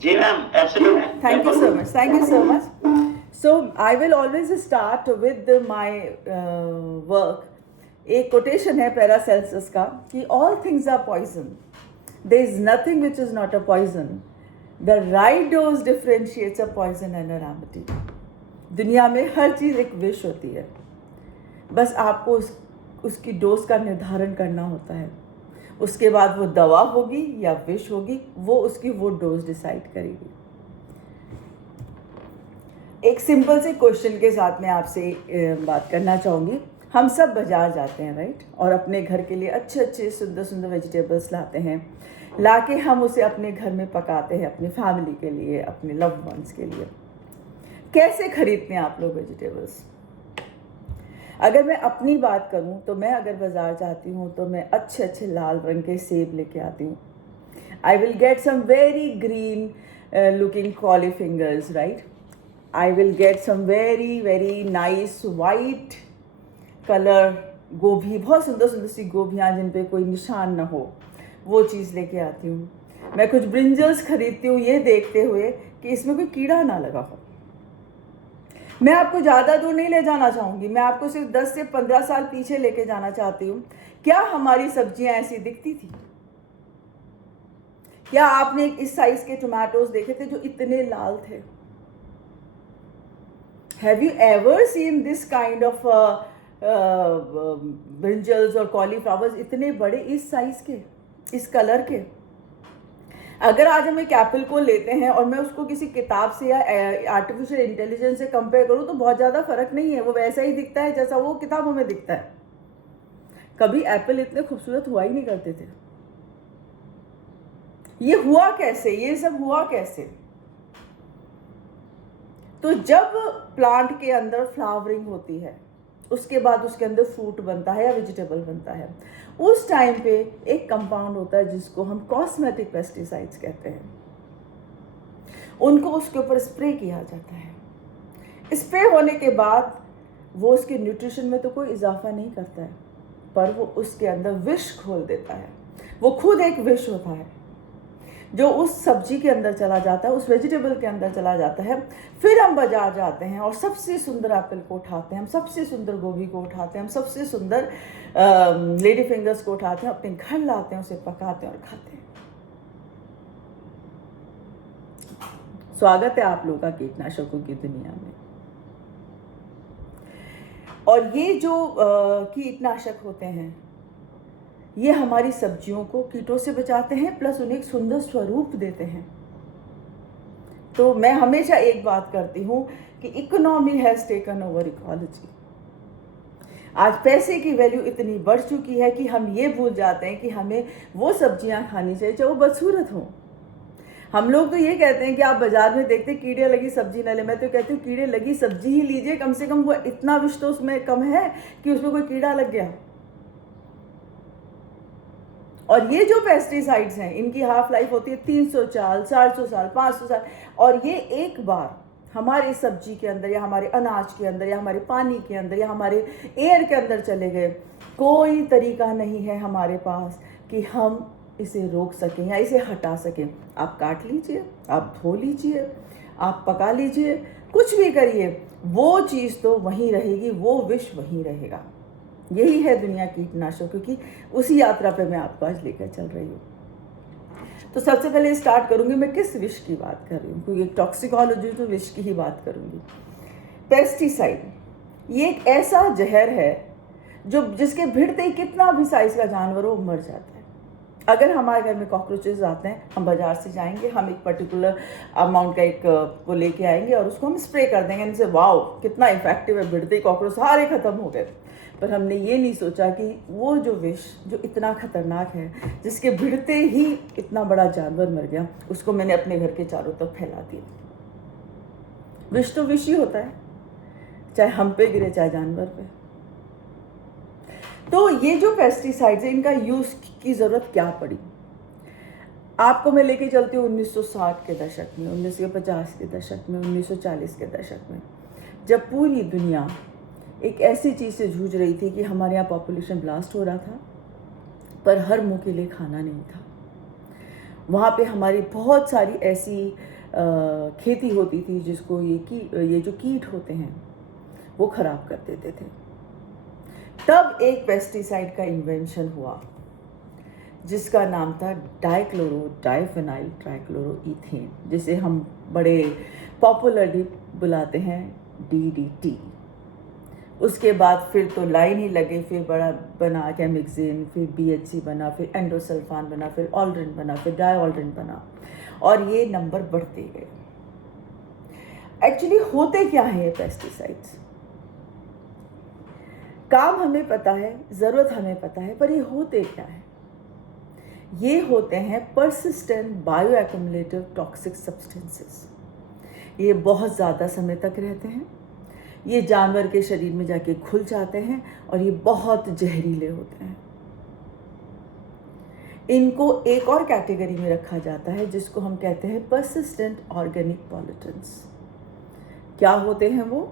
Ji ma'am, absolutely, Thank you बिल्कुल। so much. Thank you so much. So I will always start with my work. एक quotation है Paracelsus का कि all things are poison. There is nothing which is not a poison. The right dose differentiates a poison and a remedy. दुनिया में हर चीज़ एक विष होती है, बस आपको उसकी डोज का निर्धारण करना होता है। उसके बाद वो दवा होगी या विष होगी, वो उसकी वो डोज डिसाइड करेगी। एक सिंपल से क्वेश्चन के साथ मैं आपसे बात करना चाहूँगी। हम सब बाज़ार जाते हैं, राइट, और अपने घर के लिए अच्छे अच्छे सुंदर सुंदर वेजिटेबल्स लाते हैं। लाके हम उसे अपने घर में पकाते हैं, अपनी फैमिली के लिए, अपने लव्ड वंस के लिए। कैसे खरीदते हैं आप लोग वेजिटेबल्स? अगर मैं अपनी बात करूं तो मैं अगर बाज़ार जाती हूं तो मैं अच्छे अच्छे लाल रंग के सेब लेके आती हूँ। I will get some very green looking cauli fingers, right. I will get some very very nice white color गोभी, बहुत सुंदर सुंदर सी गोभियाँ जिन पे कोई निशान ना हो, वो चीज़ लेके आती हूँ। मैं कुछ ब्रिंजल्स खरीदती हूँ ये देखते हुए कि इसमें कोई कीड़ा ना लगा हो। मैं आपको ज़्यादा दूर नहीं ले जाना चाहूँगी, मैं आपको सिर्फ 10 से 15 साल पीछे लेके जाना चाहती हूँ। क्या हमारी सब्जियाँ ऐसी दिखती थी? क्या आपने इस साइज़ के टोमेटोज देखे थे जो इतने लाल थे? Have you ever seen this kind of brinjals और कॉलीफ्लावर्स इतने बड़े, इस साइज के, इस कलर के? अगर आज हम एक एप्पल को लेते हैं और मैं उसको किसी किताब से या आर्टिफिशियल इंटेलिजेंस से कंपेयर करूँ तो बहुत ज़्यादा फर्क नहीं है, वो वैसा ही दिखता है जैसा वो किताबों में दिखता है। कभी एप्पल इतने खूबसूरत हुआ ही नहीं करते थे। ये हुआ कैसे? ये सब हुआ कैसे? तो जब प्लांट के अंदर फ्लावरिंग होती है, उसके बाद उसके अंदर फ्रूट बनता है या वेजिटेबल बनता है, उस टाइम पे एक कंपाउंड होता है जिसको हम कॉस्मेटिक पेस्टिसाइड्स कहते हैं। उनको उसके ऊपर स्प्रे किया जाता है। स्प्रे होने के बाद वो उसके न्यूट्रिशन में तो कोई इजाफा नहीं करता है, पर वो उसके अंदर विष घोल देता है। वो खुद एक विष होता है जो उस सब्जी के अंदर चला जाता है, उस वेजिटेबल के अंदर चला जाता है। फिर हम बाजार जाते हैं और सबसे सुंदर एप्पल को उठाते हैं, हम सबसे सुंदर गोभी को उठाते हैं, हम सबसे सुंदर लेडी फिंगर्स को उठाते हैं, अपने घर लाते हैं, उसे पकाते हैं और खाते हैं। स्वागत है आप लोगों का कीटनाशकों की दुनिया में। और ये जो कीटनाशक होते हैं, ये हमारी सब्जियों को कीटों से बचाते हैं, प्लस उन्हें एक सुंदर स्वरूप देते हैं। तो मैं हमेशा एक बात करती हूँ कि economy has taken over ecology. आज पैसे की वैल्यू इतनी बढ़ चुकी है कि हम ये भूल जाते हैं कि हमें वो सब्जियाँ खानी चाहिए चाहे वो बदसूरत हों। हम लोग तो ये कहते हैं कि आप बाजार में देखते कीड़े लगी सब्जी न ले, मैं तो कहती हूँ कीड़े लगी सब्जी ही लीजिए, कम से कम वो इतना विष तो उसमें कम है कि उसमें कोई कीड़ा लग गया। और ये जो पेस्टिसाइड्स हैं, इनकी हाफ लाइफ होती है 300 साल, 400 साल, 500 साल, और ये एक बार हमारे सब्जी के अंदर या हमारे अनाज के अंदर या हमारे पानी के अंदर या हमारे एयर के अंदर चले गए, कोई तरीका नहीं है हमारे पास कि हम इसे रोक सकें या इसे हटा सकें। आप काट लीजिए, आप धो लीजिए, आप पका लीजिए, कुछ भी करिए, वो चीज़ तो वहीं रहेगी, वो विष वहीं रहेगा। यही है दुनिया कीटनाशक, क्योंकि उसी यात्रा पे मैं आपको आज लेकर चल रही हूँ। तो सबसे पहले स्टार्ट करूँगी मैं किस विष की बात कर रही हूँ, क्योंकि टॉक्सिकोलॉजी तो विष की ही बात करूँगी। पेस्टिसाइड ये एक ऐसा जहर है जो जिसके भिड़ते ही कितना भी साइज का जानवर हो मर जाता है। अगर हमारे घर में कॉकरोचेस आते हैं, हम बाजार से जाएंगे, हम एक पर्टिकुलर अमाउंट का एक वो लेके आएंगे और उसको हम स्प्रे कर देंगे, इनसे वाओ कितना इफेक्टिव है, भिड़ते ही कॉकरोच सारे खत्म हो गए। पर हमने ये नहीं सोचा कि वो जो विष जो इतना खतरनाक है, जिसके भिड़ते ही इतना बड़ा जानवर मर गया, उसको मैंने अपने घर के चारों तरफ फैला दिया। विष तो विष ही होता है, चाहे हम पे गिरे चाहे जानवर पे। तो ये जो पेस्टिसाइड्स है, इनका यूज़ की ज़रूरत क्या पड़ी? आपको मैं लेके चलती हूँ 1960 के दशक में, 1950 के दशक में, 1940 के दशक में, जब पूरी दुनिया एक ऐसी चीज़ से जूझ रही थी कि हमारे यहाँ पॉपुलेशन ब्लास्ट हो रहा था, पर हर मुंह के लिए खाना नहीं था। वहाँ पे हमारी बहुत सारी ऐसी खेती होती थी जिसको ये जो कीट होते हैं वो ख़राब कर देते थे। तब एक पेस्टिसाइड का इन्वेंशन हुआ जिसका नाम था डाइक्लोरो डाइफेनाइल ट्राइक्लोरोईथेन, जिसे हम बड़े पॉपुलरली बुलाते हैं DDT। उसके बाद फिर तो लाइन ही लगे, फिर बड़ा बना कैमिक्सिन, फिर BHC बना, फिर एंडोसल्फान बना, फिर ऑल्ड्रिन बना, फिर डायऑल्ड्रिन बना, और ये नंबर बढ़ते गए। एक्चुअली होते क्या है ये पेस्टिसाइड्स? काम हमें पता है, ज़रूरत हमें पता है, पर ये होते क्या है? ये होते हैं परसिस्टेंट बायो एक्युमुलेटिव टॉक्सिक सब्सटेंसेस। ये बहुत ज़्यादा समय तक रहते हैं, ये जानवर के शरीर में जाके घुल जाते हैं और ये बहुत जहरीले होते हैं। इनको एक और कैटेगरी में रखा जाता है जिसको हम कहते हैं परसिस्टेंट ऑर्गेनिक पॉल्यूटेंट्स। क्या होते हैं वो?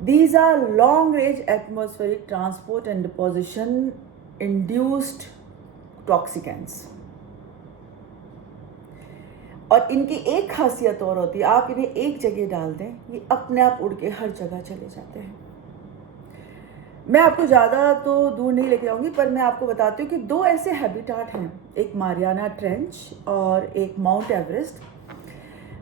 These are long range atmospheric transport and deposition induced toxicants। और इनकी एक खासियत और होती है, आप इन्हें एक जगह डाल दें, ये अपने आप उड़ के हर जगह चले जाते हैं। मैं आपको ज़्यादा तो दूर नहीं लेके जाऊंगी, पर मैं आपको बताती हूँ कि दो ऐसे हैबिटाट हैं, एक मारियाना ट्रेंच और एक माउंट एवरेस्ट।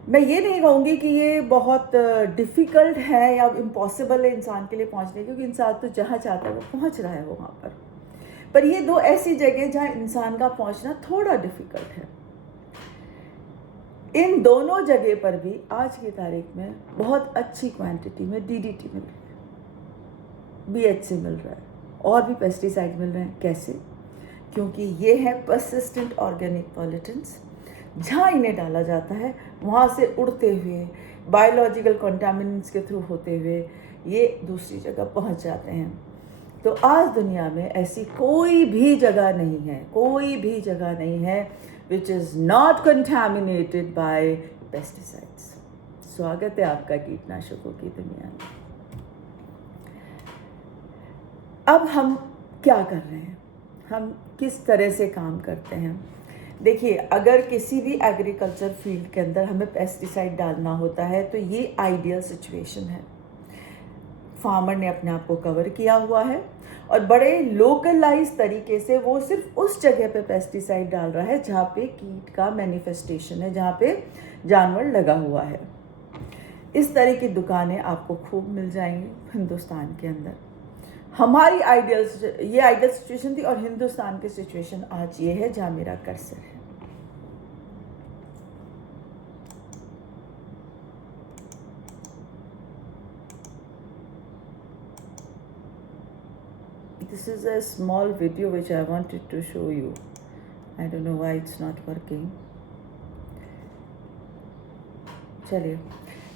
मैं ये नहीं कहूँगी कि ये बहुत डिफ़िकल्ट है या इम्पॉसिबल है इंसान के लिए पहुँचने, क्योंकि इंसान तो जहाँ चाहता है वो पहुँच रहा है वो वहाँ पर ये दो ऐसी जगह जहाँ इंसान का पहुँचना थोड़ा डिफ़िकल्ट है। इन दोनों जगह पर भी आज की तारीख में बहुत अच्छी क्वांटिटी में DDT मिल रही है, BHC मिल रहा है, और भी पेस्टिसाइड मिल रहे हैं। कैसे? क्योंकि ये है परसिस्टेंट ऑर्गेनिक पॉल्यूटेंट्स। जहाँ इन्हें डाला जाता है वहाँ से उड़ते हुए बायोलॉजिकल कंटामिनेंट्स के थ्रू होते हुए ये दूसरी जगह पहुँच जाते हैं। तो आज दुनिया में ऐसी कोई भी जगह नहीं है, कोई भी जगह नहीं है which is not contaminated by pesticides. स्वागत है आपका कीटनाशकों की दुनिया में। अब हम क्या कर रहे हैं, हम किस तरह से काम करते हैं? देखिए, अगर किसी भी एग्रीकल्चर फील्ड के अंदर हमें पेस्टिसाइड डालना होता है तो ये आइडियल सिचुएशन है। फार्मर ने अपने आप को कवर किया हुआ है और बड़े लोकलाइज तरीके से वो सिर्फ उस जगह पे पेस्टिसाइड डाल रहा है जहाँ पे कीट का मैनिफेस्टेशन है, जहाँ पे जानवर लगा हुआ है। इस तरह की दुकानें आपको खूब मिल जाएंगी हिंदुस्तान के अंदर। हमारी आइडियल सिचुएशन थी और हिंदुस्तान की सिचुएशन आज ये है जहाँ मेरा कर्सर है। This is a small video which I wanted to show you. I don't know why it's not working. चलिए,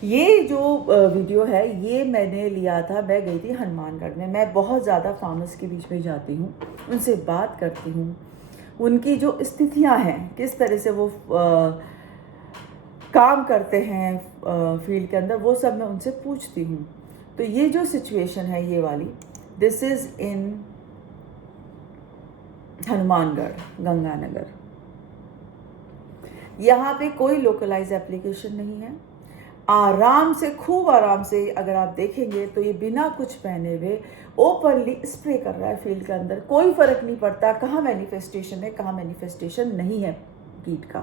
ये जो वीडियो है ये मैंने लिया था, मैं गई थी हनुमानगढ़ में। मैं बहुत ज़्यादा फार्मर्स के बीच में जाती हूँ, उनसे बात करती हूँ, उनकी जो स्थितियाँ हैं, किस तरह से वो काम करते हैं फील्ड के अंदर, वो सब मैं उनसे पूछती हूँ। तो ये जो सिचुएशन है ये वाली, this is in Hanumangarh, Ganganagar. यहाँ पे कोई लोकलाइज एप्लीकेशन नहीं है। आराम से, खूब आराम से अगर आप देखेंगे तो ये बिना कुछ पहने हुए ओपनली स्प्रे कर रहा है फील्ड के अंदर। कोई फ़र्क नहीं पड़ता कहाँ मैनिफेस्टेशन है, कहाँ मैनिफेस्टेशन नहीं है कीट का।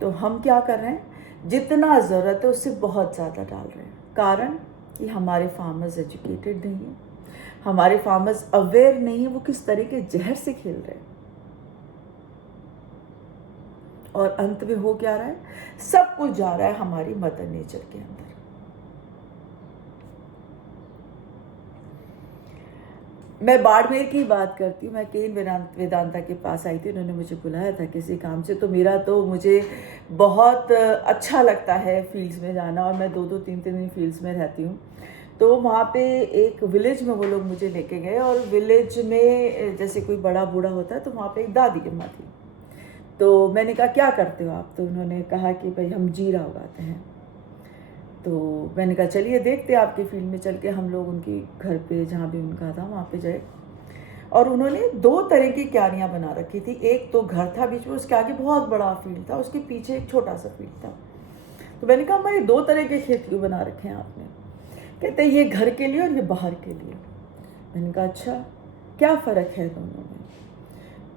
तो हम क्या कर रहे हैं, जितना ज़रूरत है उससे बहुत ज़्यादा डाल रहे हैं। कारण कि हमारे फार्मर्स एजुकेटेड नहीं हैं, हमारे फार्मर्स अवेयर नहीं है वो किस तरह के जहर से खेल रहे हैं। और अंत में हो क्या रहा है, सब कुछ जा रहा है हमारी मदर नेचर के अंदर। मैं बाड़मेर की बात करती हूँ। मैं केन वेदांता के पास आई थी, उन्होंने मुझे बुलाया था किसी काम से। तो मुझे बहुत अच्छा लगता है फील्ड्स में जाना, और मैं 2-2, 3-3 दिन फील्ड्स में रहती हूँ। तो वहाँ पे एक विलेज में वो लोग मुझे लेके गए, और विलेज में जैसे कोई बड़ा बूढ़ा होता है तो वहाँ पे एक दादी अम्मा थी। तो मैंने कहा क्या करते हो आप? तो उन्होंने कहा कि भाई हम जीरा उगाते हैं। तो मैंने कहा चलिए देखते हैं आपके फील्ड में चल के। हम लोग उनकी घर पे, जहाँ भी उनका था, वहाँ पे गए और उन्होंने 2 तरह की क्यारियाँ बना रखी थी। एक तो घर था बीच में, उसके आगे बहुत बड़ा फील्ड था, उसके पीछे एक छोटा सा फील्ड था। तो मैंने कहा हमारे 2 तरह के खेत क्यों बना रखे हैं आपने? कहते हैं ये घर के लिए और ये बाहर के लिए। मैंने कहा अच्छा, क्या फ़र्क है दोनों में?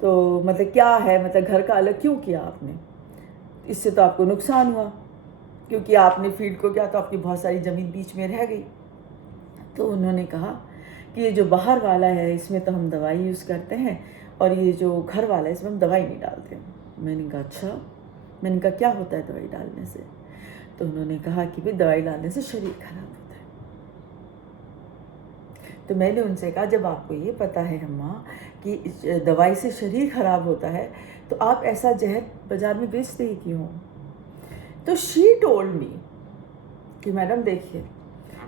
तो मतलब क्या है, मतलब घर का अलग क्यों किया आपने? इससे तो आपको नुकसान हुआ, क्योंकि आपने फील्ड को किया तो आपकी बहुत सारी ज़मीन बीच में रह गई। तो उन्होंने कहा कि ये जो बाहर वाला है इसमें तो हम दवाई यूज़ करते हैं, और ये जो घर वाला है इसमें हम दवाई नहीं डालते। मैंने कहा अच्छा। मैंने कहा क्या होता है दवाई डालने से? तो उन्होंने कहा कि भाई दवाई डालने से शरीर खराब होता है। तो मैंने उनसे कहा जब आपको ये पता है अम्मा कि दवाई से शरीर खराब होता है, तो आप ऐसा जहर बाज़ार में बेचते ही क्यों? तो शी टोल्ड मी कि मैडम देखिए,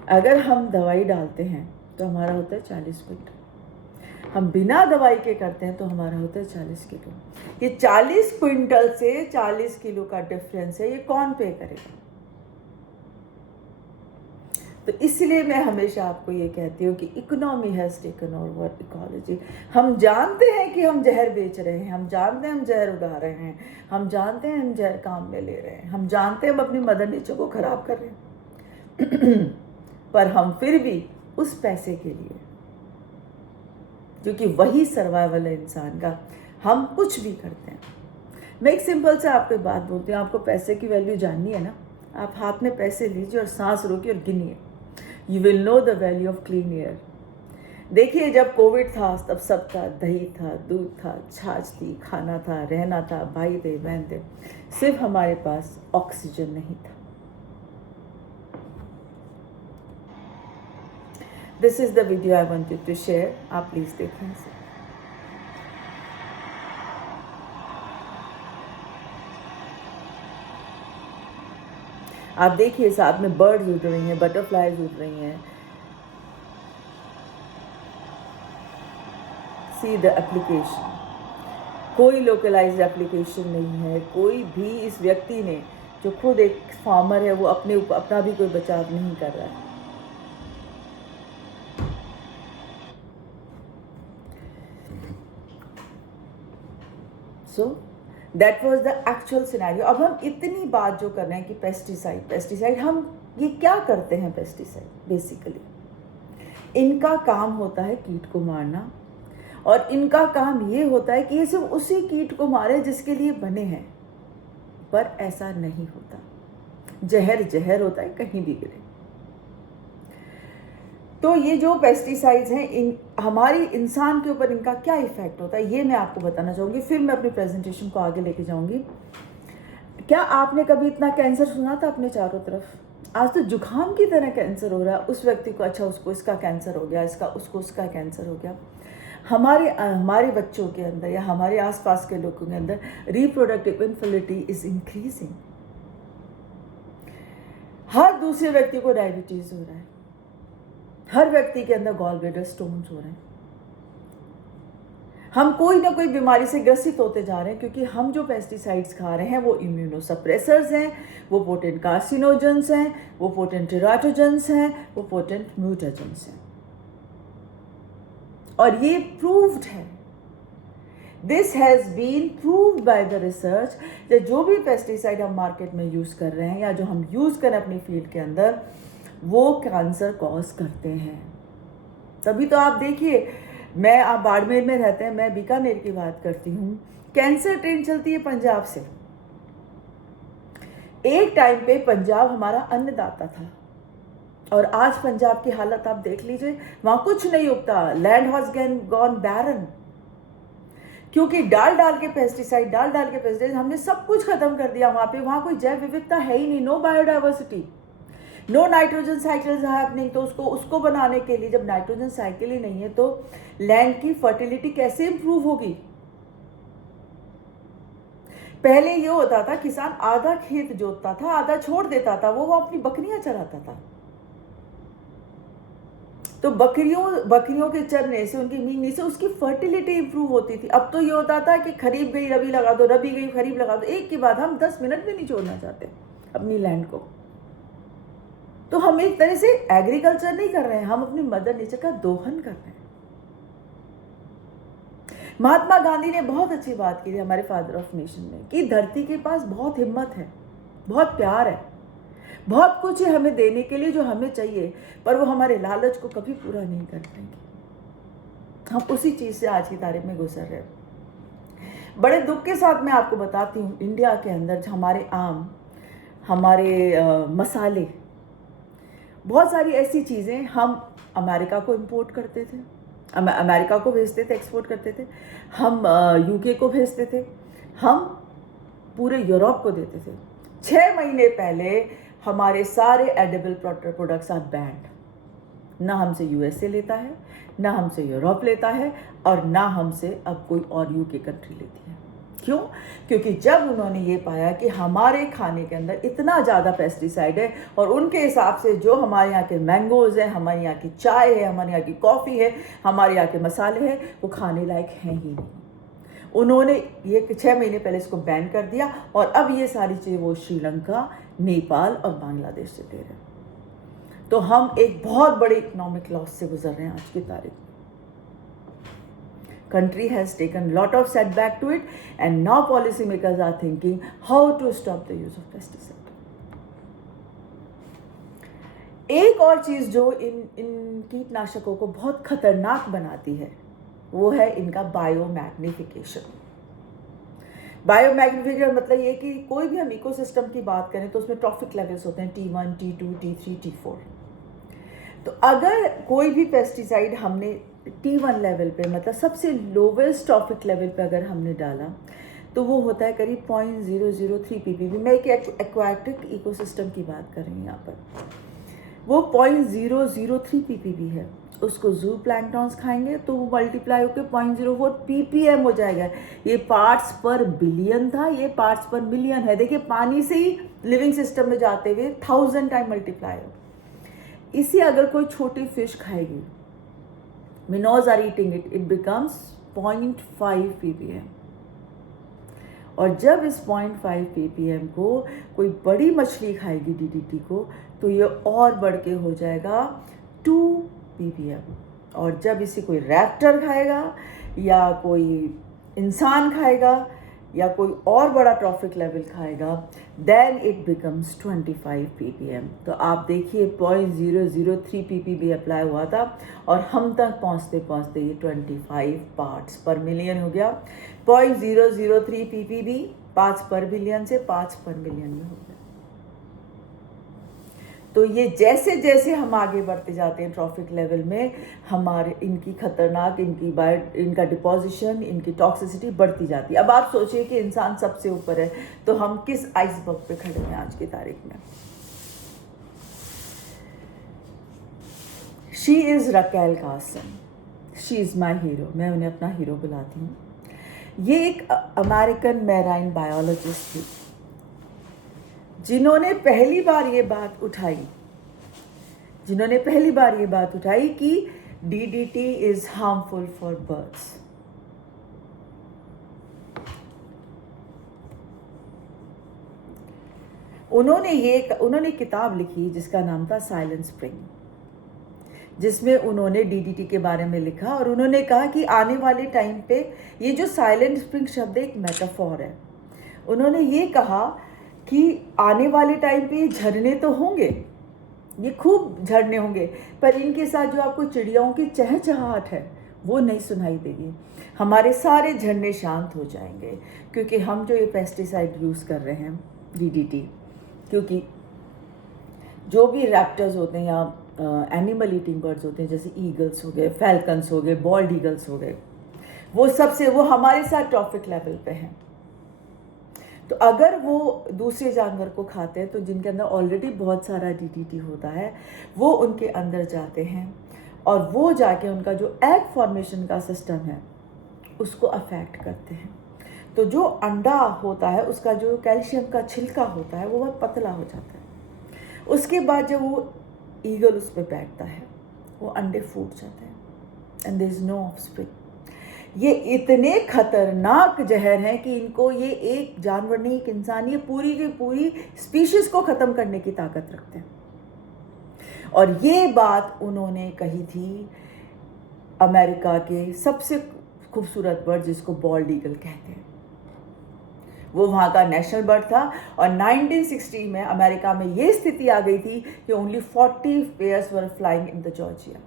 अगर हम दवाई डालते हैं तो हमारा होता है 40 क्विंटल, हम बिना दवाई के करते हैं तो हमारा होता है 40 किलो। ये 40 क्विंटल से 40 किलो का डिफरेंस है, ये कौन पे करेगा? तो इसलिए मैं हमेशा आपको ये कहती हूँ कि economy has taken over ecology. हम जानते हैं कि हम जहर बेच रहे हैं, हम जानते हैं हम जहर उगा रहे हैं, हम जानते हैं हम जहर काम में ले रहे हैं, हम जानते हैं हम अपनी मदर नेचर को ख़राब कर रहे हैं पर हम फिर भी उस पैसे के लिए, क्योंकि वही सर्वाइवल है इंसान का, हम कुछ भी करते हैं। मैं एक सिंपल से आपको बात बोलती हूँ, आपको पैसे की वैल्यू जाननी है ना, आप हाथ में पैसे लीजिए और सांस रोकिए और गिनिए। You will know the value of clean air. देखिए जब कोविड था तब सब था, दही था, दूध था, छाछ थी, खाना था, रहना था, भाई थे, बहन थे, सिर्फ हमारे पास ऑक्सीजन नहीं था। This is the video I wanted to share, आप प्लीज देखें इसे। आप देखिए साथ में बर्ड्स उड़ रही हैं, बटरफ्लाइज उड़ रही हैं। सी द एप्लीकेशन, कोई लोकलाइज्ड एप्लीकेशन नहीं है। कोई भी इस व्यक्ति ने जो खुद एक फार्मर है वो अपना भी कोई बचाव नहीं कर रहा है। So that was the actual scenario. अब हम इतनी बात जो कर रहे हैं कि पेस्टिसाइड, हम ये क्या करते हैं? पेस्टिसाइड बेसिकली इनका काम होता है कीट को मारना, और इनका काम ये होता है कि ये सिर्फ उसी कीट को मारे जिसके लिए बने हैं, पर ऐसा नहीं होता। जहर जहर होता है, कहीं भी गिरे। तो ये जो पेस्टिसाइड्स हैं, इन हमारी इंसान के ऊपर इनका क्या इफेक्ट होता है ये मैं आपको बताना चाहूँगी, फिर मैं अपनी प्रेजेंटेशन को आगे लेके जाऊँगी। क्या आपने कभी इतना कैंसर सुना था अपने चारों तरफ? आज तो जुकाम की तरह कैंसर हो रहा है उस व्यक्ति को, अच्छा उसको इसका कैंसर हो गया, उसको उसका कैंसर हो गया। हमारे बच्चों के अंदर या हमारे आसपास के लोगों के अंदर रिप्रोडक्टिव इनफर्टिलिटी इज इंक्रीजिंग। हर दूसरे व्यक्ति को डायबिटीज हो रहा है, हर व्यक्ति के अंदर गॉल ब्लैडर स्टोन्स हो रहे हैं। हम कोई ना कोई बीमारी से ग्रसित होते जा रहे हैं, क्योंकि हम जो पेस्टिसाइड्स खा रहे हैं वो इम्यूनोसप्रेसर्स हैं, वो पोटेंट कार्सिनोजेंस हैं, वो पोटेंट टेराटोजेंस हैं, वो पोटेंट म्यूटाजेंस हैं। और ये प्रूव्ड है, this has been proved by the research, कि जो भी पेस्टिसाइड हम मार्केट में यूज़ कर रहे हैं या जो हम यूज़ करें अपनी फील्ड के अंदर, वो कैंसर कॉज करते हैं। तभी तो आप देखिए, आप बाड़मेर में रहते हैं, मैं बीकानेर की बात करती हूँ, कैंसर ट्रेन चलती है पंजाब से। एक टाइम पे पंजाब हमारा अन्नदाता था, और आज पंजाब की हालत आप देख लीजिए, वहां कुछ नहीं उगता। लैंड हैज गॉन बैरन, क्योंकि डाल डाल के पेस्टिसाइड हमने सब कुछ खत्म कर दिया वहां पे। वहां कोई जैव विविधता है ही नहीं, no biodiversity, no nitrogen cycles happening. तो उसको बनाने के लिए, जब नाइट्रोजन साइकिल ही नहीं है तो लैंड की फर्टिलिटी कैसे इंप्रूव होगी? पहले ये होता था, किसान आधा खेत जोतता था, आधा छोड़ देता था, वो अपनी बकरियां चराता था। तो बकरियों के चरने से, उनकी मींगनी से उसकी फर्टिलिटी इंप्रूव होती थी। अब तो ये होता था कि खरीफ गई रबी लगा दो, रबी गई खरीफ लगा दो, एक के बाद हम 10 मिनट भी नहीं छोड़ना चाहते अपनी लैंड को। तो हम एक तरह से एग्रीकल्चर नहीं कर रहे हैं, हम अपनी मदर नेचर का दोहन कर रहे हैं। महात्मा गांधी ने बहुत अच्छी बात की थी, हमारे फादर ऑफ नेशन ने, कि धरती के पास बहुत हिम्मत है, बहुत प्यार है, बहुत कुछ है हमें देने के लिए जो हमें चाहिए, पर वो हमारे लालच को कभी पूरा नहीं कर पाएंगे। हम उसी चीज़ से आज की तारीख में गुजर रहे हैं। बड़े दुख के साथ मैं आपको बताती हूँ, इंडिया के अंदर हमारे आम, हमारे मसाले, बहुत सारी ऐसी चीज़ें हम अमेरिका को इंपोर्ट करते थे, अमेरिका को भेजते थे, एक्सपोर्ट करते थे, हम यूके को भेजते थे, हम पूरे यूरोप को देते थे। 6 महीने पहले हमारे सारे एडिबल प्रोडक्ट्स आर बैंड। ना हमसे यूएसए लेता है, ना हमसे यूरोप लेता है, और ना हमसे अब कोई और यूके कंट्री लेती है। क्यों? क्योंकि जब उन्होंने ये पाया कि हमारे खाने के अंदर इतना ज़्यादा पेस्टिसाइड है, और उनके हिसाब से जो हमारे यहाँ के मैंगोज़ हैं, हमारे यहाँ की चाय है, हमारे यहाँ की कॉफ़ी है, हमारे यहाँ के मसाले हैं, वो खाने लायक हैं ही नहीं। उन्होंने ये 6 महीने पहले इसको बैन कर दिया, और अब ये सारी चीज़ें वो श्रीलंका, नेपाल और बांग्लादेश से ले रहे हैं। तो हम एक बहुत बड़े इकोनॉमिक लॉस से गुजर रहे हैं आज की तारीख में। Country has taken lot of setback to it, and now policy makers are thinking how to stop the use of pesticide. एक और चीज़ जो इन कीटनाशकों को बहुत खतरनाक बनाती है, वो है इनका बायोमैग्निफिकेशन। बायोमैग्निफिकेशन मतलब ये कि कोई भी हम इकोसिस्टम की बात करें तो उसमें ट्रॉफिक लेवल्स होते हैं, T1, T2, T3, T4। तो अगर कोई भी पेस्टिसाइड हमने T1 लेवल पे, मतलब सबसे लोवेस्ट ट्रॉफिक लेवल पे अगर हमने डाला, तो वो होता है करीब 0.003 ppb। मैं एक एक्वाटिक इकोसिस्टम की बात कर रही हूँ यहाँ पर। वो 0.003 ppb है। उसको जू प्लैंक्टॉन्स खाएंगे तो वो मल्टीप्लाई होकर 0.04 ppm हो जाएगा। ये पार्ट्स पर बिलियन था, ये पार्ट्स पर मिलियन है। देखिए, पानी से ही लिविंग सिस्टम में जाते हुए 1000 टाइम मल्टीप्लाई हो। इसी अगर कोई छोटी फिश खाएगी, minnows are eating it, it becomes 0.5 ppm। और जब इस 0.5 ppm को कोई बड़ी मछली खाएगी DDT को, तो ये और बढ़ के हो जाएगा 2 ppm। और जब इसे कोई रैप्टर खाएगा, या कोई इंसान खाएगा, या कोई और बड़ा ट्रॉफिक लेवल खाएगा, देन इट बिकम्स 25 ppm। तो आप देखिए 0.003 ppb अप्लाई हुआ था, और हम तक पहुंचते पहुंचते ये 25 पार्ट्स पर मिलियन हो गया। 0.003 ppb 5 पर बिलियन से 5 पर मिलियन में हो गया। तो ये जैसे जैसे हम आगे बढ़ते जाते हैं ट्रॉफिक लेवल में, हमारे इनकी खतरनाक, इनका डिपोजिशन, इनकी टॉक्सिसिटी बढ़ती जाती है। अब आप सोचिए कि इंसान सबसे ऊपर है, तो हम किस आइसबर्ग पे खड़े हैं आज की तारीख में। She is Raquel Carson, she is my hero. मैं उन्हें अपना हीरो बुलाती हूँ। ये एक अमेरिकन मैराइन बायोलॉजिस्ट थी, जिन्होंने पहली बार ये बात उठाई कि DDT is harmful for birds. उन्होंने किताब लिखी जिसका नाम था साइलेंट स्प्रिंग, जिसमें उन्होंने DDT के बारे में लिखा, और उन्होंने कहा कि आने वाले टाइम पे ये जो साइलेंट स्प्रिंग शब्द एक मेटाफोर है। उन्होंने ये कहा कि आने वाले टाइम पे झरने तो होंगे, ये खूब झरने होंगे, पर इनके साथ जो आपको चिड़ियाओं की चहचहाहट है वो नहीं सुनाई देगी। हमारे सारे झरने शांत हो जाएंगे, क्योंकि हम जो ये पेस्टिसाइड यूज़ कर रहे हैं DDT, क्योंकि जो भी रैप्टर्स होते हैं या एनिमल ईटिंग बर्ड्स होते हैं, जैसे ईगल्स हो गए, फैल्कन्स हो गए, बॉल्ड ईगल्स हो गए, वो हमारे साथ ट्रॉफिक लेवल पे हैं। तो अगर वो दूसरे जानवर को खाते हैं, तो जिनके अंदर ऑलरेडी बहुत सारा DDT होता है, वो उनके अंदर जाते हैं, और वो जाके उनका जो एग फॉर्मेशन का सिस्टम है उसको अफेक्ट करते हैं। तो जो अंडा होता है, उसका जो कैल्शियम का छिलका होता है, वो बहुत पतला हो जाता है। उसके बाद जब वो ईगल उस पर बैठता है, वो अंडे फूट जाते हैं, and there is no offspring. ये इतने खतरनाक जहर हैं कि इनको, ये एक जानवर नहीं, एक इंसान, ये पूरी की पूरी स्पीशीज को ख़त्म करने की ताकत रखते हैं। और ये बात उन्होंने कही थी अमेरिका के सबसे खूबसूरत बर्ड जिसको बॉल्ड ईगल कहते हैं, वो वहाँ का नेशनल बर्ड था। और 1960 में अमेरिका में ये स्थिति आ गई थी कि only 40 pairs were flying in the Georgia.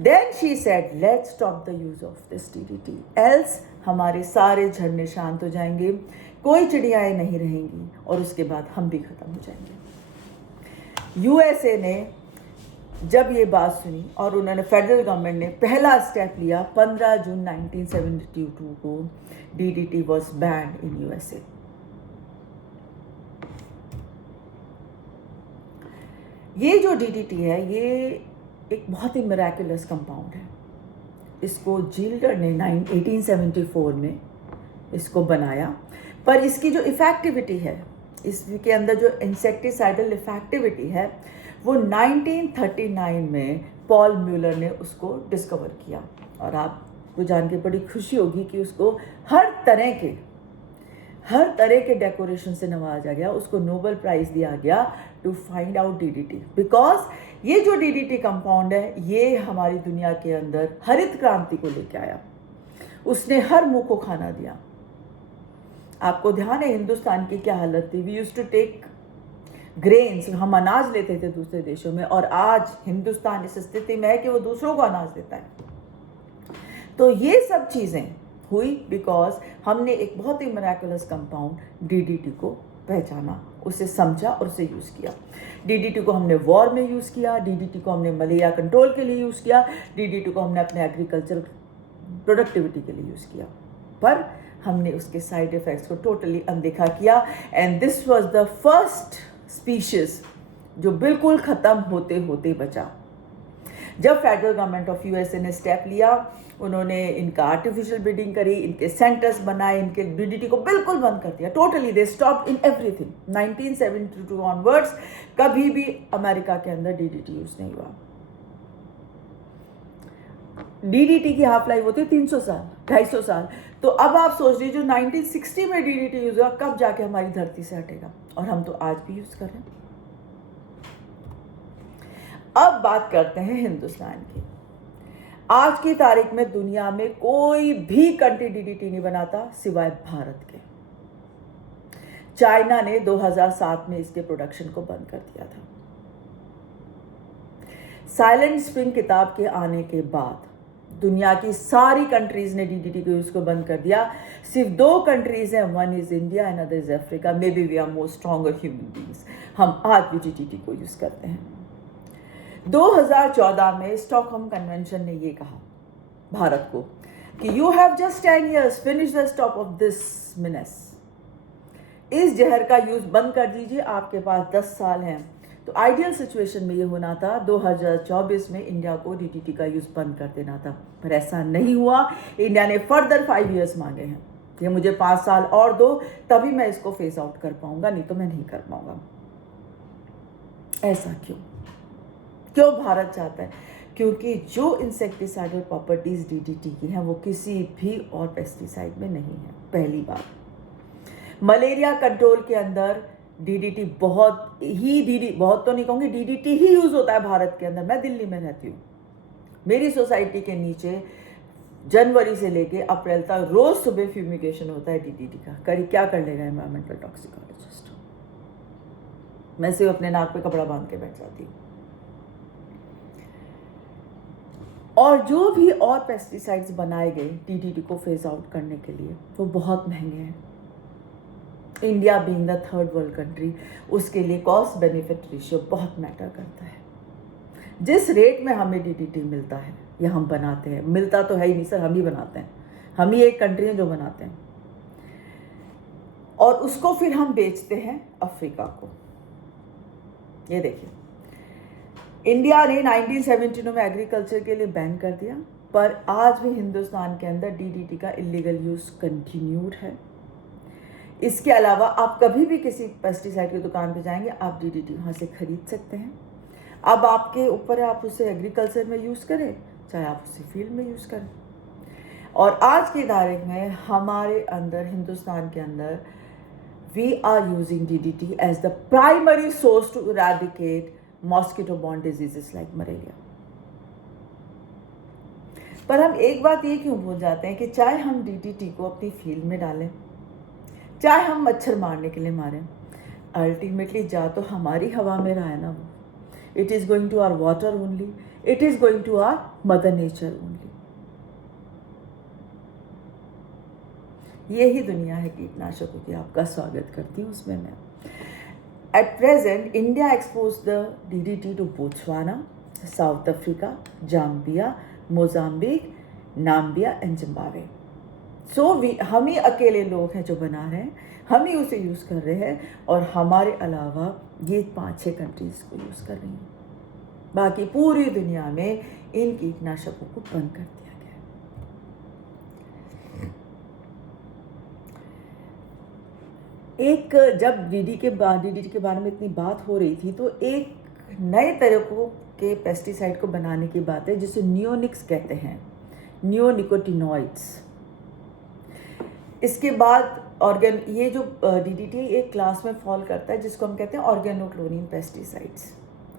Then she said let's stop the use of this DDT, else हमारे सारे झरने शांत हो जाएंगे, कोई चिड़ियाएँ नहीं रहेंगी और उसके बाद हम भी ख़त्म हो जाएंगे। USA ने जब ये बात सुनी और उन्होंने, फेडरल गवर्नमेंट ने पहला स्टेप लिया, 15 जून 1972 को DDT was banned in USA। ये जो DDT है ये एक बहुत ही मिराकुलस कंपाउंड है। इसको जिल्डर ने 1874 में इसको बनाया, पर इसकी जो इफेक्टिविटी है, इसके अंदर जो इंसेक्टिसाइडल इफेक्टिविटी है, वो 1939 में पॉल म्यूलर ने उसको डिस्कवर किया। और आपको जान के बड़ी खुशी होगी कि उसको हर तरह के डेकोरेशन से नवाजा गया, उसको नोबेल प्राइज़ दिया गया to find out DDT, because ये जो DDT कंपाउंड है ये हमारी दुनिया के अंदर हरित क्रांति को लेके आया। उसने हर मुंह को खाना दिया। आपको ध्यान है हिंदुस्तान की क्या हालत थी? We used to take grains, हम अनाज लेते थे दूसरे देशों में, और आज हिंदुस्तान इस स्थिति में है कि वो दूसरों को अनाज देता है। तो ये सब चीज़ें हुई बिकॉज हमने एक बहुत ही मिराकुलस कंपाउंड DDT को पहचाना, उसे समझा और उसे यूज़ किया। DDT को हमने वॉर में यूज़ किया, DDT को हमने मलेरिया कंट्रोल के लिए यूज़ किया, DDT को हमने अपने एग्रीकल्चर प्रोडक्टिविटी के लिए यूज़ किया, पर हमने उसके साइड इफ़ेक्ट्स को टोटली अनदेखा किया। And this was the first species जो बिल्कुल ख़त्म होते होते बचा। जब फेडरल गवर्नमेंट ऑफ USA ने स्टेप लिया, उन्होंने इनका आर्टिफिशियल ब्रीडिंग करी, इनके सेंटर्स बनाए, इनके DDT को बिल्कुल बंद कर दिया, totally they stop in everything. 1972 onwards कभी भी अमेरिका के अंदर DDT यूज़ नहीं हुआ। DDT की हाफ लाइफ होती है 300 साल, 250 साल। तो अब आप सोच लीजिए जो 1960 में DDT यूज़ हुआ, कब जाके हमारी धरती से हटेगा, और हम तो आज भी यूज़ कर रहे हैं। अब बात करते हैं हिंदुस्तान की। आज की तारीख में दुनिया में कोई भी कंट्री DDT नहीं बनाता सिवाय भारत के। चाइना ने 2007 में इसके प्रोडक्शन को बंद कर दिया था। साइलेंट स्प्रिंग किताब के आने के बाद दुनिया की सारी कंट्रीज ने DDT के यूज को बंद कर दिया। सिर्फ 2 कंट्रीज हैं, one is India and other is Africa. Maybe we are more stronger human beings, हम आज भी DDT को यूज करते हैं। 2014 में स्टॉकहोम कन्वेंशन ने ये कहा भारत को कि you have just 10 years, finish the stop of this menace. इस जहर का यूज बंद कर दीजिए, आपके पास 10 साल हैं। तो आइडियल सिचुएशन में ये होना था 2024 में इंडिया को DDT का यूज बंद कर देना था, पर ऐसा नहीं हुआ। इंडिया ने फर्दर 5 years मांगे हैं कि मुझे 5 साल और दो, तभी मैं इसको फेस आउट कर पाऊंगा, नहीं तो मैं नहीं कर पाऊंगा। ऐसा क्यों भारत चाहता है? क्योंकि जो इंसेक्टिसाइडल प्रॉपर्टीज DDT की हैं वो किसी भी और पेस्टिसाइड में नहीं है। पहली बात, मलेरिया कंट्रोल के अंदर DDT बहुत तो नहीं कहूँगी, DDT ही यूज़ होता है भारत के अंदर। मैं दिल्ली में रहती हूँ, मेरी सोसाइटी के नीचे जनवरी से लेके अप्रैल तक रोज सुबह फ्यूमिगेशन होता है DDT का। क्या कर लेगा एनवायरमेंटल टॉक्सिकोलॉजिस्ट? मैं सिर्फ अपने नाक पे कपड़ा बांध के बैठ जाती हूँ। और जो भी और पेस्टिसाइड्स बनाए गए DDT को फेज आउट करने के लिए वो बहुत महंगे हैं। India being the 3rd world country, उसके लिए कॉस्ट बेनिफिट रेशियो बहुत मैटर करता है। जिस रेट में हमें DDT मिलता है या हम बनाते हैं, मिलता तो है ही नहीं सर, हम ही बनाते हैं, हम ही एक कंट्री है जो बनाते हैं, और उसको फिर हम बेचते हैं अफ्रीका को। ये देखिए, इंडिया ने 1972 में एग्रीकल्चर के लिए बैन कर दिया, पर आज भी हिंदुस्तान के अंदर DDT का इलीगल यूज़ कंटिन्यूड है। इसके अलावा आप कभी भी किसी पेस्टिसाइड की दुकान पे जाएंगे, आप DDT वहाँ से खरीद सकते हैं। अब आपके ऊपर है, आप उसे एग्रीकल्चर में यूज़ करें, चाहे आप उसे फील्ड में यूज़ करें। और आज की तारीख में हमारे अंदर, हिंदुस्तान के अंदर, we are using DDT as the primary source to eradicate mosquito borne diseases like malaria। पर हम एक बात ये क्यों भूल जाते हैं कि चाहे हम डीडीटी को अपनी फील्ड में डालें, चाहे हम मच्छर मारने के लिए मारें, अल्टीमेटली जा तो हमारी हवा में रहा है ना वो. It is going to our water only, it is going to our mother nature only. यही दुनिया है कीटनाशकों की. आपका स्वागत करती हूँ उसमें मैं. At present, India exposed the DDT to Botswana, South Africa, Zambia, Mozambique, Namibia and Zimbabwe. So हम ही अकेले लोग हैं जो बना रहे हैं, हम ही उसे यूज़ कर रहे हैं, और हमारे अलावा ये 5-6 कंट्रीज़ को यूज़ कर रही हैं. बाकी पूरी दुनिया में इन कीटनाशकों को बंद कर दिया गया है. एक जब डीडीटी के बारे में इतनी बात हो रही थी तो एक नए तरीकों के पेस्टिसाइड को बनाने की बात है जिसे नियोनिक्स कहते हैं, नियोनिकोटिनॉइड्स. इसके बाद ये जो डीडीटी एक क्लास में फॉल करता है जिसको हम कहते हैं ऑर्गेनोक्लोनिन पेस्टिसाइड्स.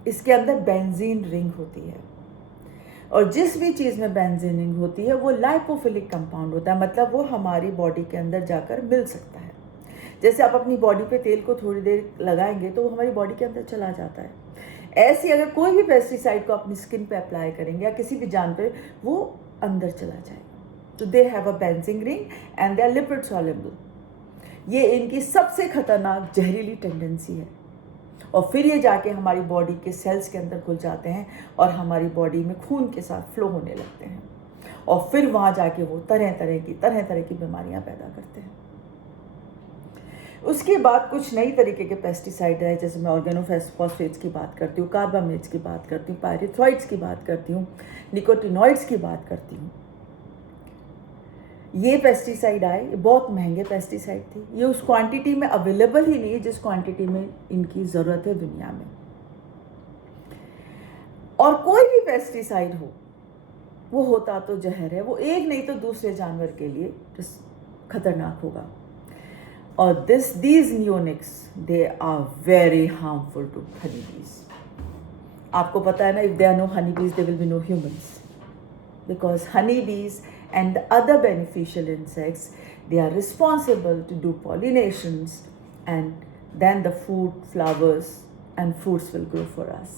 इसके अंदर बेंजीन रिंग होती है, और जिस भी चीज़ में बेंजीन रिंग होती है वो लाइपोफिलिक कंपाउंड होता है, मतलब वो हमारी बॉडी के अंदर जाकर मिल सकता है. जैसे आप अपनी बॉडी पे तेल को थोड़ी देर लगाएंगे तो वो हमारी बॉडी के अंदर चला जाता है. ऐसे अगर कोई भी पेस्टिसाइड को अपनी स्किन पे अप्लाई करेंगे या किसी भी जान पे, वो अंदर चला जाएगा. तो they have a benzene ring and they are lipid soluble. ये इनकी सबसे खतरनाक जहरीली टेंडेंसी है, और फिर ये जाके हमारी बॉडी के सेल्स के अंदर घुल जाते हैं और हमारी बॉडी में खून के साथ फ्लो होने लगते हैं, और फिर वहाँ जाके वो तरह तरह की बीमारियाँ पैदा करते हैं. उसके बाद कुछ नई तरीके के पेस्टिसाइड है, जैसे मैं ऑर्गेनोफॉस्फेट्स की बात करती हूँ, कार्बामेट्स की बात करती हूँ, पायरेथ्रॉइड्स की बात करती हूँ, निकोटिनॉइड्स की बात करती हूँ. ये पेस्टिसाइड आए, ये बहुत महंगे पेस्टिसाइड थे. ये उस क्वांटिटी में अवेलेबल ही नहीं है जिस क्वांटिटी में इनकी ज़रूरत है दुनिया में. और कोई भी पेस्टिसाइड हो, वो होता तो जहर है, वो एक नहीं तो दूसरे जानवर के लिए खतरनाक होगा. और these neonics, they are very harmful to honeybees. आपको पता है ना, if there are no honeybees, there will be no humans. Because honeybees and the other beneficial insects, they are responsible to do pollinations, and then the food, flowers and fruits will grow for us.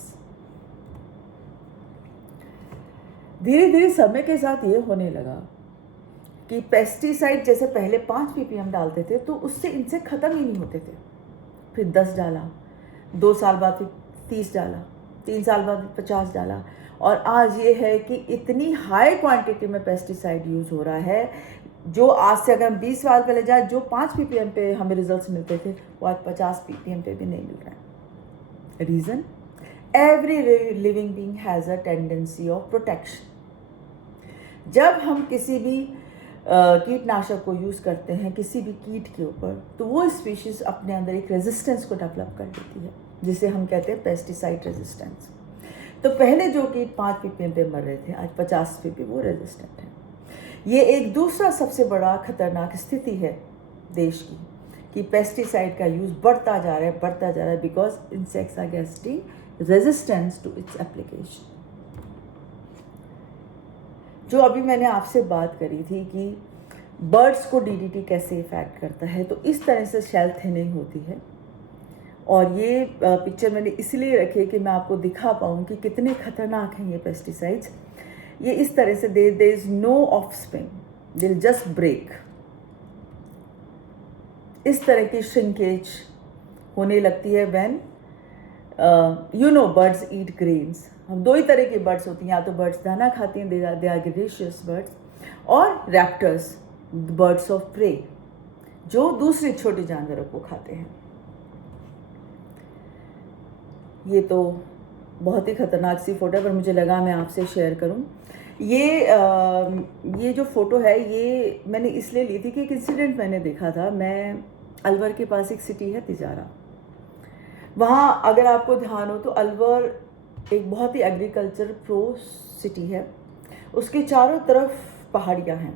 धीरे धीरे समय के साथ ये होने लगा कि pesticide जैसे पहले 5 ppm डालते थे तो उससे इंसेक्ट ख़त्म ही नहीं होते थे. फिर 10 डाला, 2 साल बाद फिर 30 डाला, 3 साल बाद 50 डाला, और आज ये है कि इतनी हाई क्वांटिटी में पेस्टिसाइड यूज़ हो रहा है, जो आज से अगर हम 20 साल पहले जाए, जो 5 ppm पे हमें रिजल्ट्स मिलते थे, वो आज 50 ppm पे भी नहीं मिल रहा है. Reason, every living being has a tendency of protection. जब हम किसी भी कीटनाशक को यूज़ करते हैं किसी भी कीट के ऊपर, तो वो स्पीशीज़ अपने अंदर एक रेजिस्टेंस को डेवलप कर लेती है, जिसे हम कहते हैं पेस्टिसाइड रेजिस्टेंस. तो पहले जो कीट 5 ppm पे मर रहे थे, आज 50 पे वो रेजिस्टेंट है. ये एक दूसरा सबसे बड़ा खतरनाक स्थिति है देश की, कि पेस्टिसाइड का यूज़ बढ़ता जा रहा है because insects are getting resistance to its application. जो अभी मैंने आपसे बात करी थी कि बर्ड्स को डीडीटी कैसे इफेक्ट करता है, तो इस तरह से शेल थिनिंग होती है. और ये पिक्चर मैंने इसलिए रखी है कि मैं आपको दिखा पाऊँ कि कितने खतरनाक हैं ये पेस्टिसाइड्स. ये इस तरह से there is no offspring, they will just break. इस तरह की श्रिंकेज होने लगती है व्हेन बर्ड्स ईट ग्रेन्स. हम 2 ही तरह की बर्ड्स होती हैं, या तो बर्ड्स दाना खाती हैं, दे आर ग्रेशियस बर्ड्स, और रैप्टर्स, बर्ड्स ऑफ प्रे, जो दूसरे छोटे जानवरों को खाते हैं. ये तो बहुत ही ख़तरनाक सी फ़ोटो है, पर मुझे लगा मैं आपसे शेयर करूं. ये जो फ़ोटो है ये मैंने इसलिए ली थी कि एक इंसिडेंट मैंने देखा था. मैं अलवर के पास एक सिटी है तिजारा, वहाँ अगर आपको ध्यान हो तो अलवर एक बहुत ही एग्रीकल्चर प्रो सिटी है. उसके चारों तरफ पहाड़ियाँ हैं,